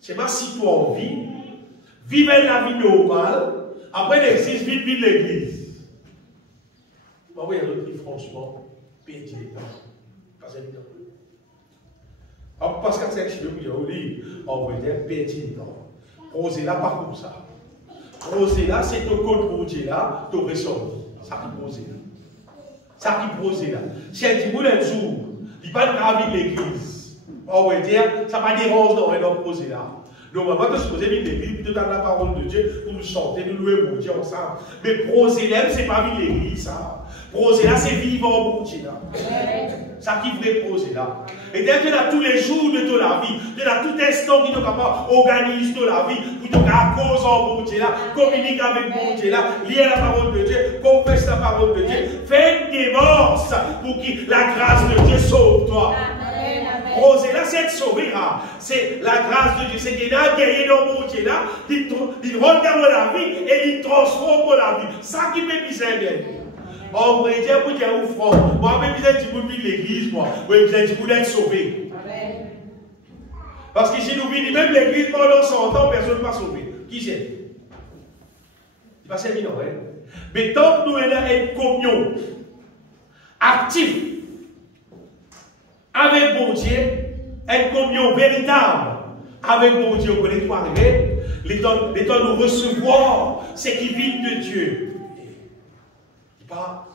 C'est pas si toi on vit, vivez la vie normale, après l'exercice, vivre l'église. Bah oui, franchement, perdre les temps. Pas évident. Alors, parce que c'est ce que vous dit, on va dire perdre les temps. Posez là, pas comme ça. Posez là, c'est ton code pour Dieu là, tu aurais sorti. Ça qui posez là. Ça qui posez là. Si elle dit, vous un jour, il va pas de l'église. On va dire, ça ne dérange pas de poser là. Donc, on va se poser l'église, puis de la parole de Dieu, pour nous chanter, nous louer mon Dieu ensemble. Mais prosélème, ce n'est pas vivre l'église, ça. Prosélème, c'est vivre en bon Dieu là. Ça qui vrai prosélyme là. Et dès que dans tous les jours de toute la vie, dans tout instant qui est capable d'organiser toute la vie, pour te à cause en bon Dieu là, communique avec bon Dieu là, lier la parole de Dieu, confesse la parole de Dieu, fais une démarche pour que la grâce de Dieu sauve toi. Prosélyme là, c'est être sauvé là. C'est la grâce de Dieu. C'est qu'il a gagné dans mon Dieu là, il regarde la vie et il transforme la vie. Ça qui fait misère. On va dire pour dire au front. Moi, je vais dire pour l'église, moi. Je vais dire pour être sauvé. Parce que si nous vivons même l'église pendant 100 ans, personne ne va sauver. Qui c'est? Il va servir, non? Mais tant que nous avons une communion active avec mon Dieu, une communion véritable avec mon Dieu, on est arrivé, les temps nous recevoir ce qui vient de Dieu. Il n'est pas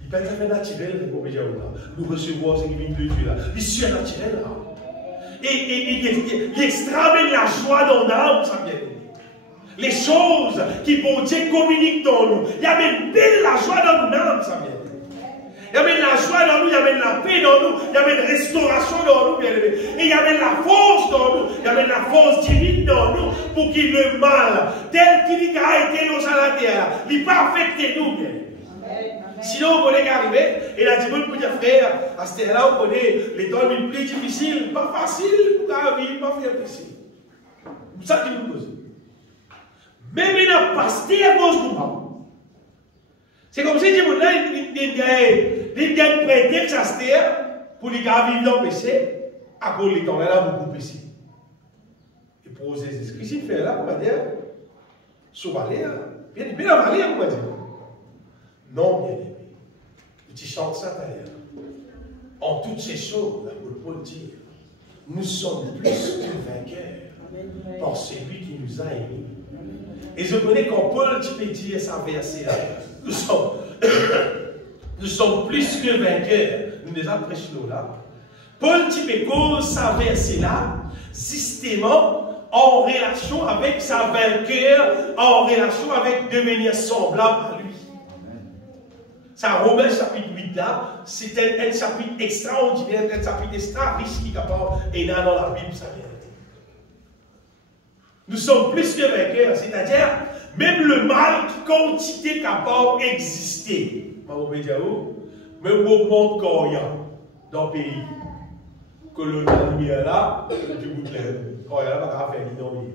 tout à fait naturel, nous recevons ce qui vient de Dieu là. Il est surnaturel là. Et il extraverne la joie dans l'âme, ça vient. Les choses qui pour Dieu communiquent dans nous. Il y a même belle la joie dans nos âmes, ça vient. Il y a même la joie dans nous, il y a même la paix dans nous, il y a même la restauration dans nous, bien aimé. Et il y a même la force dans nous, il y a même la force divine dans nous pour qu'il le mal, tel qu'il a été dans la terre, il ne pas affecter nous, bien. Sinon, on connaît qu'arriver, et la Bible pour dire, frère, à ce terre-là, on connaît les temps les plus difficiles, pas facile pour la vie, pas faire facile. C'est ça qui nous pose. Même il n'a pas pasteur à cause de nous. C'est comme si il y a un prétexte à ce terre pour les gars vivre dans le péché, à cause de temps là, beaucoup de péché. Et pour ces esprits, s'il fait là, on va dire, sauvaler, bien avaler, on va dire. Non, bien aimé. Tu chantes ça d'ailleurs. En toutes ces choses, l'apôtre Paul dit, nous sommes plus que vainqueurs par celui qui nous a aimés. Et je connais quand Paul, tu peux dire ça verset là, nous sommes plus que vainqueurs. Nous les apprécions là. Paul, tu peux cause ça verset là, systématiquement en relation avec sa vainqueur, en relation avec devenir semblable à lui. Ça, Romains chapitre 8 là, c'est un chapitre extraordinaire, un chapitre extra riche qui est capable et là dans la Bible, ça vient. Nous sommes plus que vainqueurs, c'est-à-dire même le mal qui continue capable d'exister. Je vais dire où? Même au monde coréen, dans le pays, que le lumière là, du bout de l'air, coréen là, pas faire l'inonder.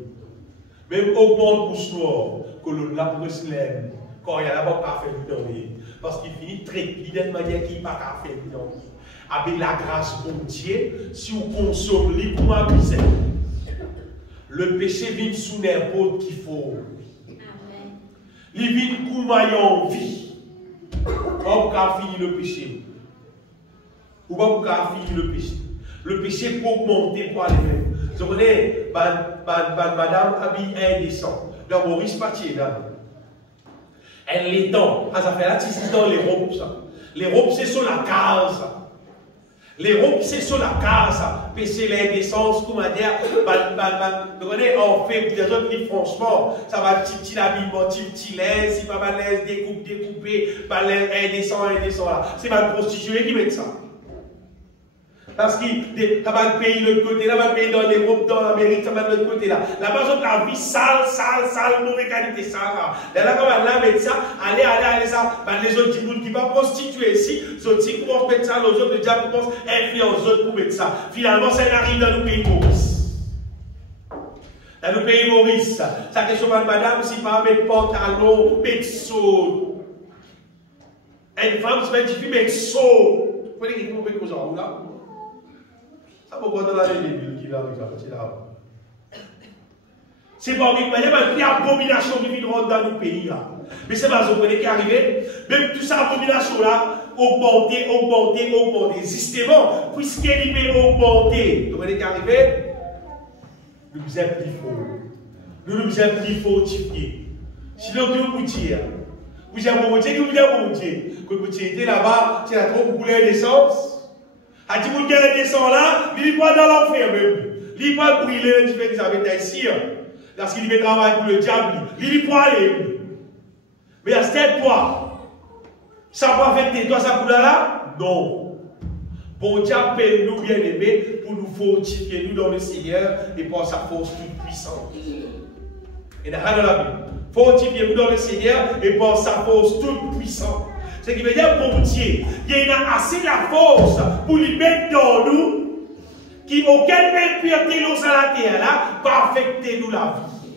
Même au monde bouche noire, que le la Bruxelles, coréen là, pas faire l'inonder. Parce qu'il finit très d'une manière qui n'est pas qu'à faire l'inonder. Avec la grâce de Dieu, si on consomme les coups à misère, le péché vient sous n'importe qui faut. Il vient coumailler en vie. On peut finir le péché. Ou pas pour finir le péché. Le péché peut augmenter pour aller même. Je connais madame habille indécent. Dans Maurice Patier, là. Elle les dents. Ça fait là, tu dans les robes, ça. Les robes, c'est sur la case. Les robes, c'est sur la case. Péché l'indécence, comment dire, on fait des autres qui, franchement, ça va petit l'habillement, petit laisse, si pas mal laisse, découpé, indécent là. C'est ma prostituée qui met ça. Parce que ça va le pays de l'autre côté, là, va le pays dans l'Europe, dans l'Amérique, ça va de l'autre côté là. Là-bas, la vie sale, mauvaise qualité, sale. Là, quand on va mettre ça, allez, ça, les autres qui ne vont pas prostituer ici, les autres qui commencent à mettre ça, les autres déjà commencent à influer aux autres pour mettre ça. Finalement, ça arrive dans le pays Maurice. Dans le pays Maurice, ça question de madame, si pas mettre pantalon, mettre saut. Une femme se met difficile, mettre saut. Vous voyez qu'il faut mettre aux gens là. Ça va pas dans la ville qui va avec ça. C'est pas une manière, il y a une abomination qui vient dans le pays là. Mais c'est pas ce qu'on est arrivé. Même toute cette abomination là, augmenter. Justement, puisqu'elle est augmentée, vous est arrivé, nous nous sommes plus faux. Nous nous sommes plus fortifiés. Sinon, que vous dire, vous avez mon Dieu, que vous dire mon Dieu. Que vous étiez là-bas, c'est la trop couleur d'essence. A dit, vous descend là, il n'est pas dans l'enfer même. Il n'est pas brûlé, il fait qu'ils avaient ici. Lorsqu'il fait travail pour le diable, il n'est pas aller. Mais à cette toi, ça va affecter toi, ça coule là? Non. Bon Dieu appelle nous bien aimés pour nous fortifier nous dans le Seigneur et par sa force toute puissante. Et dans la Bible, fortifiez-vous dans le Seigneur et par sa force toute puissante. Ce qui veut dire, bon Dieu, il y a assez la force pour lui mettre dans nous, qui aucune impureté nous à la terre là, va affecter nous la vie.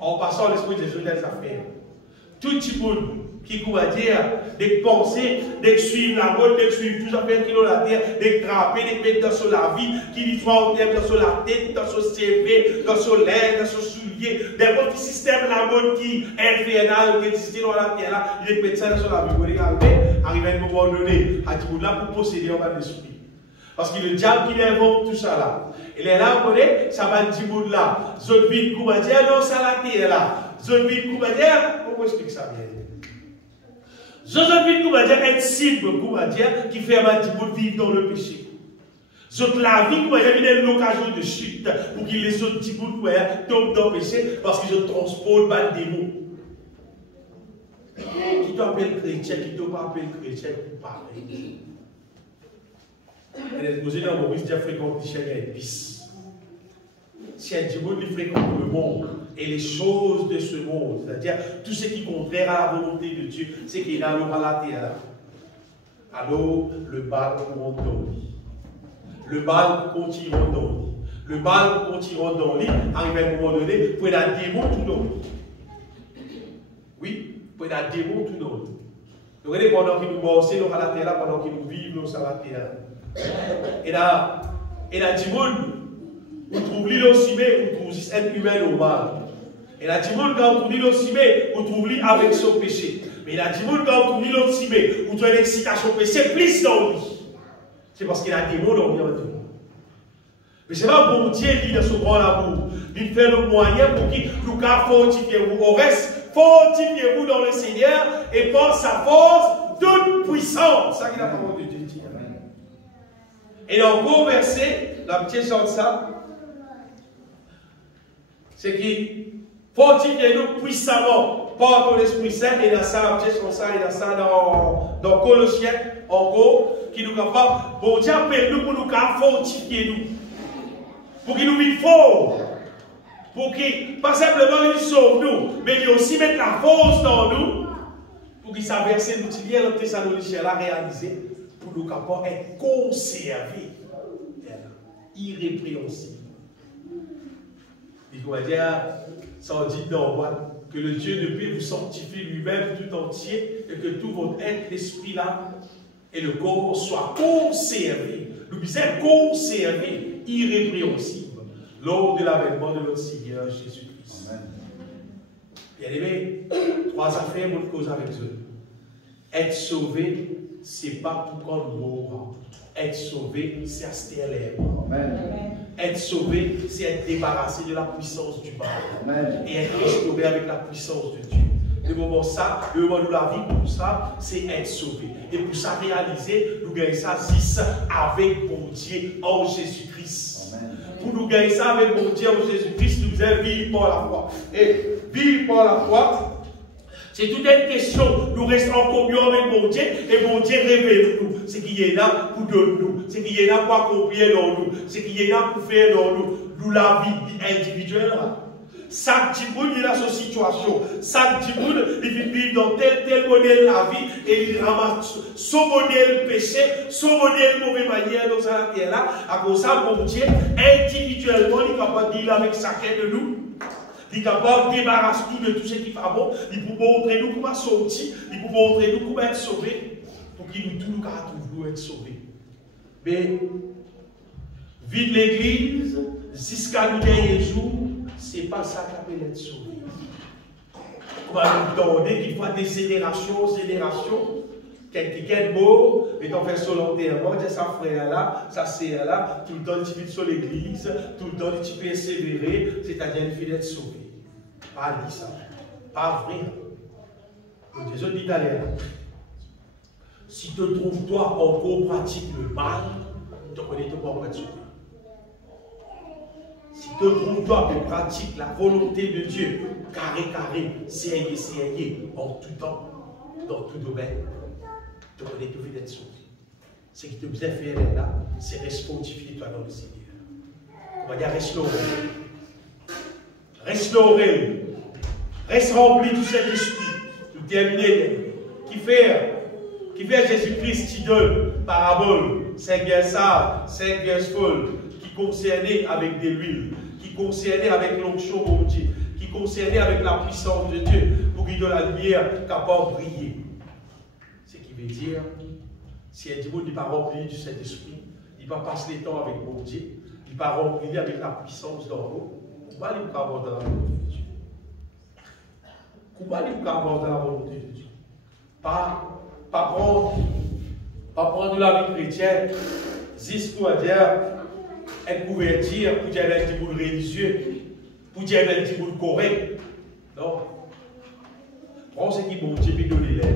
En passant l'esprit de Jésus dans les affaires. Tout le monde qui va dire, de penser, de suivre la mode, de suivre tout ça, qui dans la terre, de trapper, de mettre dans sur la vie, qui dit soit en terre, dans sur la tête, dans son CV, dans son lait, dans son soulier, n'importe quel système la mode qui est infernal, qui existe dans la terre là, il est mettre ça sur la vie. Vous regardez, arrive à un moment donné, à tout le monde là pour posséder un mal d'esprit. Parce que le diable qui invente tout ça là, il est là, vous connaissez, ça va dire monde là, zone vide, vous va dire, non, ça la terre là, zone vide, vous va dire, comment explique ça bien? Zone vide, vous va dire, être cible, vous va dire, qui fait un petit vivre dans le péché. Zone la vie, vous va dire, il y a l'occasion de chute pour qu'ils les autres petits bouts tombent dans le péché parce qu'ils se transportent par des mots. Qui t'appelle chrétien, qui t'appelle chrétien, pour parler. Elle est posée dans Maurice, Dieu fréquente les chiens et bis. Si elle dit, vous fréquente le monde et les choses de ce monde, c'est-à-dire tout ce qui est contraire à la volonté de Dieu, c'est qu'il est dans la terre. Alors, le bal rentre dans le lit. Le bal continue dans le lit. Le bal continue dans le lit, arrive à un moment donné, pour la démon tout dans le lit. Oui, pour la démon tout dans le lit. Vous voyez, pendant qu'il nous bosse, nous à la terre, pendant qu'il nous vivons, nous à la terre. Et là, Timon, vous trouvez aussi bien, vous trouvez être humain au mal. Et là, Timon, quand vous trouvez aussi bien, vous trouvez avec son péché. Mais là, Timon, quand vous trouvez aussi bien, vous trouvez l'excitation péché plus dans lui. C'est parce qu'il a des mots dans lui. Mais c'est pas bon Dieu qui dans son grand amour. Il fait le moyen pour qu'il nous fortifie vous. Au reste, fortifiez-vous dans le Seigneur et par sa force toute puissance. C'est ça qu'il a parlé de Dieu. Et dans le verset, la petite chose de ça, c'est qu'il fortifie-nous puissamment par ton Esprit Saint, et dans ça, la petite chose de ça, et dans ça, dans Colossiens, en gros, qui nous capable, bon Dieu appelle-nous pour nous fortifier nous, pour qu'il nous mette fort, pour qu'il, pas simplement il sauve nous, mais il aussi mettre la force dans nous, pour qu'il s'averse nous, il y a notre Thessaloniciens là réalisé, pour nous capables être conservés, irrépréhensibles. Il va dire, ça on dit dans moi, que le Dieu de paix vous sanctifie lui-même tout entier, et que tout votre être, l'esprit là, et le corps soient conservés. Nous disons conservés, irrépréhensibles, lors de l'avènement de notre Seigneur Jésus-Christ. Bien aimé, trois affaires pour cause avec eux. Être sauvé, ce n'est pas pour qu'on mourra. Être sauvé, c'est rester à l'air. Être sauvé, c'est être débarrassé de la puissance du mal. Amen. Et être restauré avec la puissance de Dieu. Le moment ça, le moment où la vie pour ça, c'est être sauvé. Et pour ça réaliser, nous gagnons ça 6 avec bon Dieu en Jésus-Christ. Pour nous gagner ça avec bon Dieu en Jésus-Christ, nous devons vivre par la foi. Et vivre par la foi, c'est toute une question. Nous restons en communion avec mon Dieu et mon Dieu révèle-nous ce qu'il y a là pour donner nous, ce qu'il y a là pour accomplir dans nous, ce qu'il y a là pour faire dans nous la vie individuelle. Chaque petit monde, il a sa situation. Chaque petit monde, il vit dans tel modèle la vie et il ramasse son modèle péché, son modèle mauvaise manière dans sa terre là. À cause de ça, mon Dieu, individuellement, il est capable de dire avec chacun de nous. Il est capable de débarrasser tout ce qui va bon. Il peut montrer nous comment sortir. Il peut montrer nous comment être sauvé. Pour qu'il nous tout nous être sauvés. Mais, vivre l'église, jusqu'à nous dernier jour, ce n'est pas ça qui appelle être sauvé. On va nous demander qu'il faut des générations, quelqu'un de beau, mais on fait volontairement, sa frère là, sa sœur là, tout le temps tu vis sur l'église, tout le temps tu peux persévérer, c'est-à-dire il faut être sauvé. Pas dit ça. Pas vrai. Jésus dit d'aller là. Si te trouves toi encore pratique le mal, tu connais ton propre sauver. Si te trouves toi en pratique la volonté de Dieu, carré, sérieux, en tout temps, dans tout domaine, tu connais tout d'être sauvé. Ce qui te besoin faire là, c'est rester fortifié toi dans le Seigneur. On va dire restaurer, reste rempli du Saint-Esprit, tout terminer, qui fait Jésus-Christ qui donne parabole, 5 gars sables, 5 gars folles, qui concernait avec de l'huile, qui concernait avec l'onction de Dieu, qui concernait avec la puissance de Dieu, pour qu'il donne la lumière capable de briller. Ce qui veut dire, si un dimanche n'est pas rempli du Saint-Esprit, il va passer le temps avec mon Dieu, il va remplir avec la puissance d'en haut, comment il va avoir dans la volonté de Dieu? Comment il va avoir dans la volonté de Dieu? Pas prendre la vie chrétienne, juste pour dire, être convertir, pour dire un petit bout religieux, pour dire un petit bout correct. Non. Prends ce qui bon Dieu peut donner là.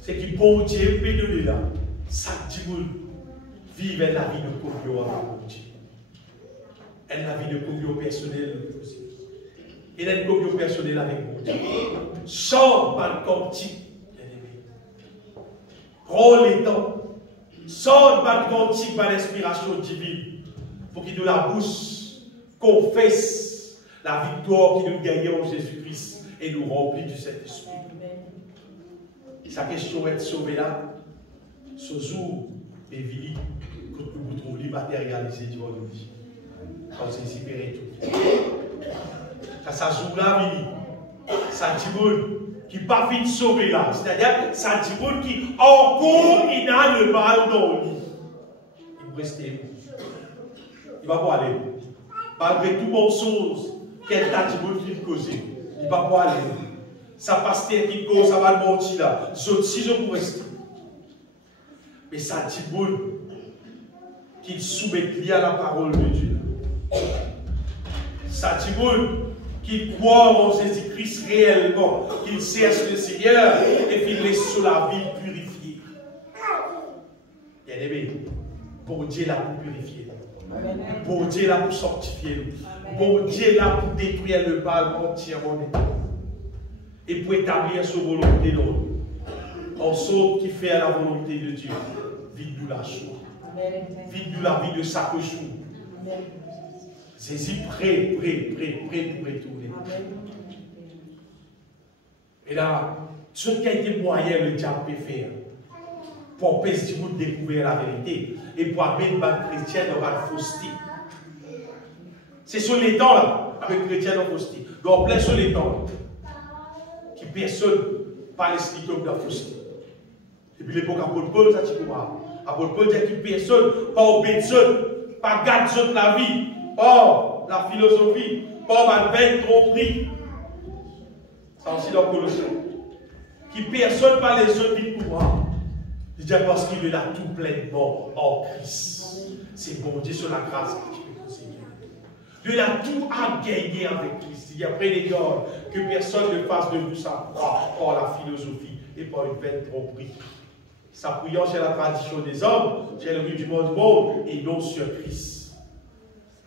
Ce qui bon Dieu peut donner là. Ça dit vivre la vie de communion avec mon Dieu. Et la vie de communion personnelle aussi. Et la communion personnelle avec mon Dieu. Chante par le cantique. Prends les temps. Sors par le cantique, par l'inspiration divine. Pour qu'il nous la bouche confesse la victoire qu'il nous gagne en Jésus-Christ et nous remplit du Saint-Esprit. Sa question est de sauver là. Ce jour est venu que nous vous trouvions matérialisé devant nous. Quand c'est espéré tout. Ça joue là, vini. Ça dit qui n'est pas vite sauvé là. C'est-à-dire, ça dit qui encore il a le mal dans lui. Il va rester. Il va pas aller. Malgré tout bon chose, quel tas de qui causer. Il va pas aller. Ça passe qui cause, ça va le mentir là. Si je peux rester. Mais ça dit qu'il soumet à la parole de Dieu. Ça dit qu'il croit en Jésus-Christ réellement, qu'il cherche le Seigneur et qu'il est sous la vie purifiée. Bien aimé, bon Dieu là pour purifier. Bon Dieu là pour sanctifier. Bon Dieu là pour détruire le mal entièrement. Et pour établir sa volonté dans nous. En sorte qui fait la volonté de Dieu, vide-nous la joie. Vide-nous la vie de chaque jour. Jésus prêt pour retourner. Et là, ce qui a été moyen, le diable peut faire pour empêcher de découvrir la vérité et pour amener une bande chrétienne dans la fausseté. C'est sur les temps là, avec chrétien dans la fausseté. Donc, plein sur les temps qui personne pas l'esprit de la fausseté. Depuis l'époque apôtre Paul, ça tu comprends. Apôtre Paul dit que personne, pas obéissant, pas garde la vie. Or, la philosophie, pas ma vaine tromperie. Ça aussi dans Colossiens. Qui personne pas les autres qui courant. Je dis parce qu'il est là tout pleinement en Christ. C'est bon Dieu sur la grâce qui peut conseiller. Dieu a tout à gagner avec Christ. Il y a près des gars que personne ne fasse de vous ça par la philosophie et par une vaine tromperie. S'appuyant chez la tradition des hommes, chez le rudiment du monde et non sur Christ.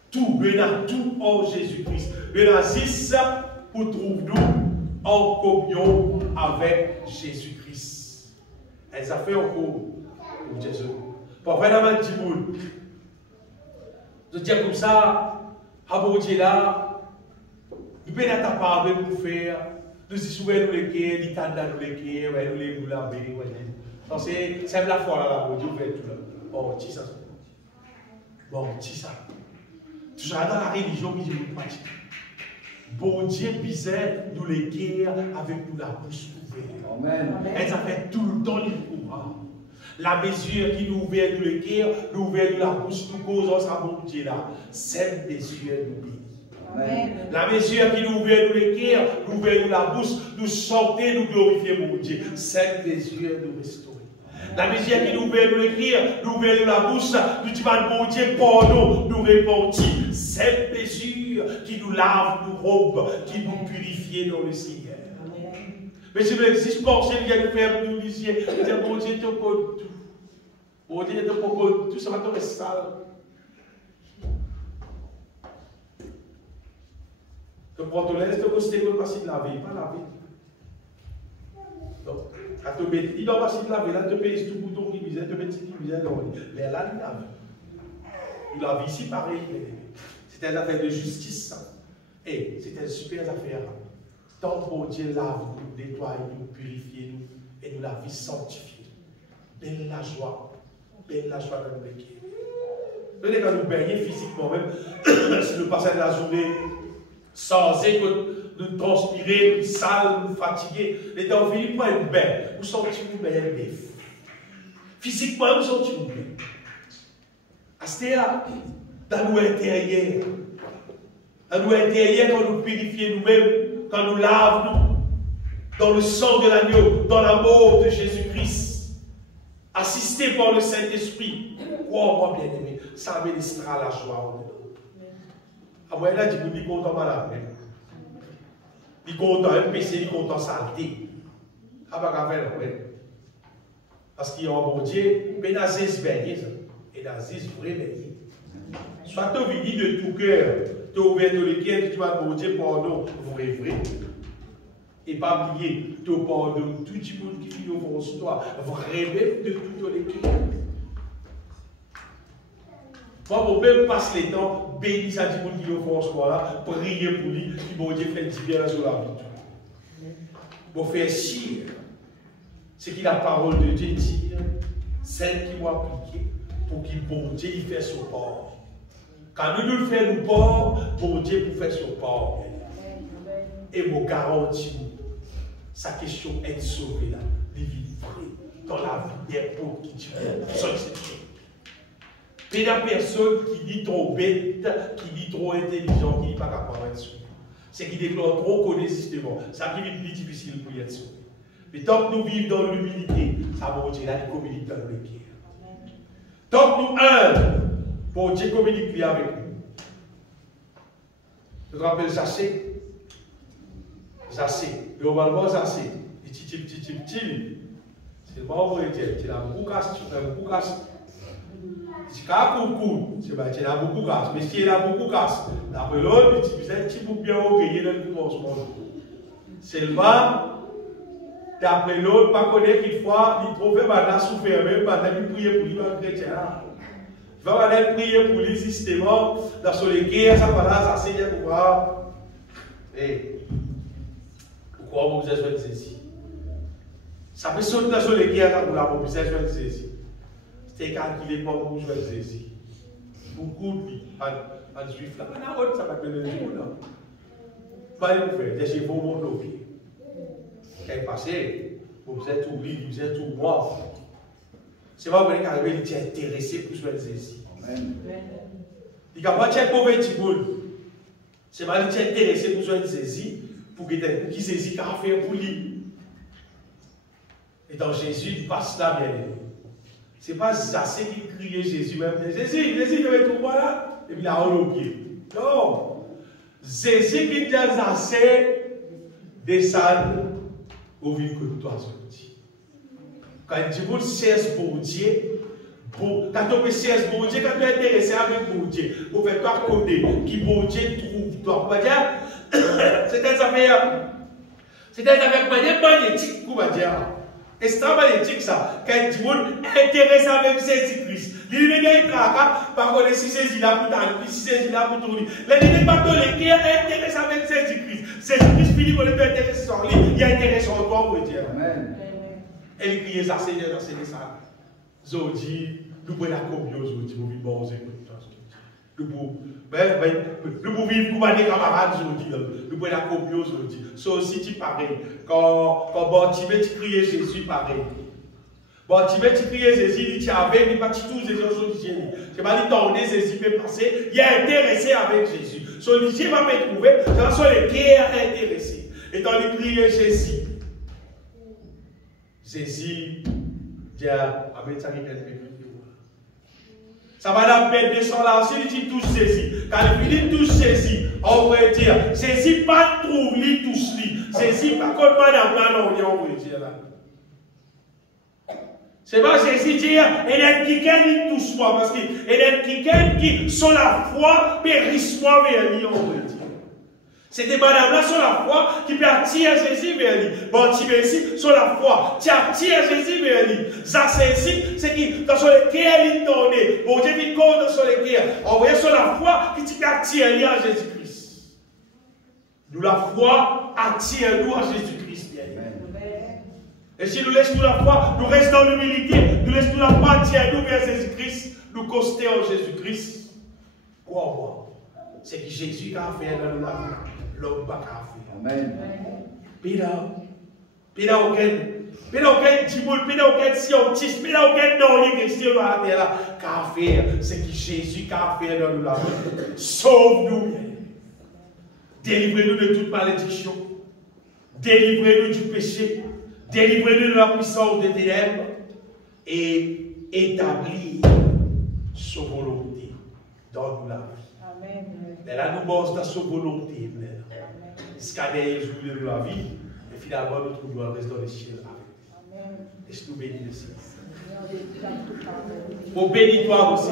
Tout, il y a tout en Jésus-Christ. Il y a ça pour trouver nous en communion avec Jésus-Christ. Elles ont fait encore pour Jésus. Pour faire un petit bout. Je dis comme ça, à mon Dieu là, il peut être parler pour faire. Nous y souvent nous les quais, les tendres nous les quais, nous les laver. Donc c'est la foi là, mon Dieu fait tout là. Oh, qui ça? Bon, qui ça? Toujours dans la religion qui est pratique. Bon Dieu bizarre nous les guerres avec nous la bouche ouverte. Amen. Elle a fait tout le temps le courant. La mesure qui nous ouvre nous les guerres, nous ouvre nous la bouche, nous cause ça bon Dieu là. Cette mesure nous bénit. Amen. La mesure qui nous ouvre nous les guerres, nous ouvre nous la bouche, nous chanter, nous glorifier mon Dieu. Cette mesure nous restaure. La mesure qui nous ouvre nous l'écrire, nous ouvre nous la bouche, nous disons bon Dieu pour nous repentir. Cette mesure qui nous lave, nous robe, qui nous purifie dans le Seigneur. Mais si vous existe penser, il y a une ferme, nous disiez, bon Dieu, tu connais tout. Bon Dieu, tu connais tout, ça va te rester sale. Tu prends ton lait, tu constate que passer de laver, pas laver. Donc, quand tu mets, il doit passer de laver, là, tu pèses tout bouton qui misère, tu mets cette misère dans le lit. Mais là, il lave. Il lave ici, pareil. C'était une affaire de justice, ça. Et c'était une super affaire. Tant que bon Dieu lave, nous nettoie, nous purifie, nous, et nous la vie sanctifie. Belle la joie dans le métier. Venez quand nous baignons physiquement, même si nous passons la journée sans écoute, nous transpirer, nous sales, nous fatiguer. Les temps finis pour un bain. Nous sentons-nous bien bête. Physiquement, nous sentons-nous bien. C'est dans nous intérieur. Dans nous intérieur, quand nous purifions nous-mêmes, quand nous lavons, dans le sang de l'agneau, dans l'amour de Jésus-Christ, assisté par le Saint-Esprit. Crois-moi, bien-aimé, ça administrera la joie en nous. À moi, là, je dis, il est content malade. Il est content MPC, il est content saleté. Ah, bah, parce qu'il y a un bon Dieu, mais Nazis baigné, et Nazis vrai baigné. Soit tu vis de tout cœur, tu as ouvert le cœur, tu vas bon Dieu pardon, vrai. Et pas oublier, tu pardonnes tout le monde qui vit au fond de toi, vrai de tout le cœur. Moi, mon père passe les temps, bénis ça du monde qui est au fond de toi, là, prier pour lui, qui bon Dieu fait du bien sur la vie. Pour faire chier, c'est que la parole de Dieu dit, celle qui m'a appliquée, pour qu'il bon Dieu il fait son port. Quand nous le faisons nous port, bon Dieu pour faire son port. Et mon garantie, sa question est sauvée là, il vit vrai dans la vie des pauvres qui tuent, sans exception. Mais la personne qui dit trop bête, qui dit trop intelligent, qui n'est pas capable d'être sauvé. C'est qui déclare trop connaissistement. Ça qui est plus difficile pour être sauvé. Mais tant que nous vivons dans l'humilité, ça va Dieu là, il communique dans le cœur. Tant que nous humbles, bon Dieu communique avec nous. Je te rappelle Zaché. Globalement Zaché. C'est le membre de Dieu. Tu as beaucoup de casse. Si tu as beaucoup, c'est pas tu as beaucoup de casse. Mais si tu as beaucoup de casse, d'après l'autre, tu peux bien obéir dans le commencement. Seulement, d'après l'autre, pas connaître qu'il faut, il trouve maintenant souffert, même maintenant il prie pour lui, le chrétien. Il va maintenant prier pour lui systématiquement, dans son guerre, ça va là, ça c'est pour voir. Pourquoi vous avez besoin de ceci? Ça peut sauter dans son guerre, ça pour la mobilisation de ceci. C'est calculé pour vous jouer de ceci. Beaucoup de vie, pas de juif là. Ça va donner le jour là. Pas de faire, des chevaux vont au pied. Quand il passe, vous êtes tout libre, vous êtes tout noir. C'est pas vrai qu'arriver, il est intéressé pour jouer de ceci. Il n'y a pas de mauvais petit boule. C'est pas qu'il est intéressé pour jouer de ceci, pour qu'il saisit qu'à faire pour lui. Et dans Jésus, il passe là, bien aimé. Ce n'est pas assez qui criait Jésus même. Jésus, je vais tout voir là. Et puis il a roulé au pied. Non. Jésus qui dit assez descend au vide que toi sorti. Quand il dit vous cesse pour Dieu, quand on peut cesse pour Dieu, quand tu es intéressé avec pour Dieu, vous faites pas côté qui pour Dieu trouve toi. On va dire, c'est un affaire magnétique, on va dire. Et c'est magnétique ça. Quand tu es intéressé avec Jésus-Christ, il n'est pas intéressé par contre si c'est là pour t'en si c'est là pour tourner. Les n'est pas dans les cœurs intéressé avec Jésus-Christ. Jésus-Christ finit qu'on est intéressé sur lui, il est intéressé en toi pour dire. Amen. Et il crie ça, Seigneur, c'est ça. Zodi, nous pouvons la communion, Zodi, nous vivons aux écoutes. Nous pouvons vivre comme des camarades, nous pouvons la communion, c'est aussi tu pareil. Quand Bartimée, tu criais Jésus, pareil. Bartimée, tu criais Jésus, il t'avait, il pas tous les choses de Jésus. C'est pas dit tourner Jésus peut passer, il est intéressé avec Jésus. Son Jésus va me trouver, dans son cœur intéressé. Et quand il criait Jésus, Jésus dit avec sa vie. Ça va la peine de son là, si il touche Jésus. Quand il touche Jésus, on va dire, Jésus pas trouve, il touche lui. Jésus, par contre, madame, là, non, il y a un Dieu là. C'est pas Jésus dit, il y a quelqu'un qui touche moi, parce qu'il y a quelqu'un qui, sur la foi, périsse-moi vers lui, on veut dire. C'était madame là, sur la foi, qui peut attirer Jésus vers lui. Bon, tu veux ici, sur la foi, tu attires Jésus vers lui. Ça, c'est ici, c'est qui, dans le cœur, il tourne. Bon, Dieu, il compte sur le cœur. On voit sur la foi, qui tu peux attirer à Jésus-Christ. Nous, la foi, attire-nous à Jésus-Christ. Et si nous laissons la foi, nous restons dans l'humilité, nous laissons la foi attirer-nous vers Jésus-Christ, nous costons en Jésus-Christ. Quoi, c'est que Jésus a fait dans la vie. L'homme pas qu'à faire. Amen. Pida aucun scientiste, pida aucun non Christian à terre là qu'à faire, c'est que Jésus qu'a fait dans la vie. Sauve-nous. Délivrez-nous de toute malédiction. Délivrez-nous du péché. Délivrez-nous de la puissance des ténèbres. Et établir sa volonté dans la vie. Amen. Et là, nous bossons dans sa volonté. Jusqu'à des jours de la vie, et finalement nous trouvons le reste dans les cieux avec. Laisse-nous bénir le Seigneur. Pour bénir toi aussi.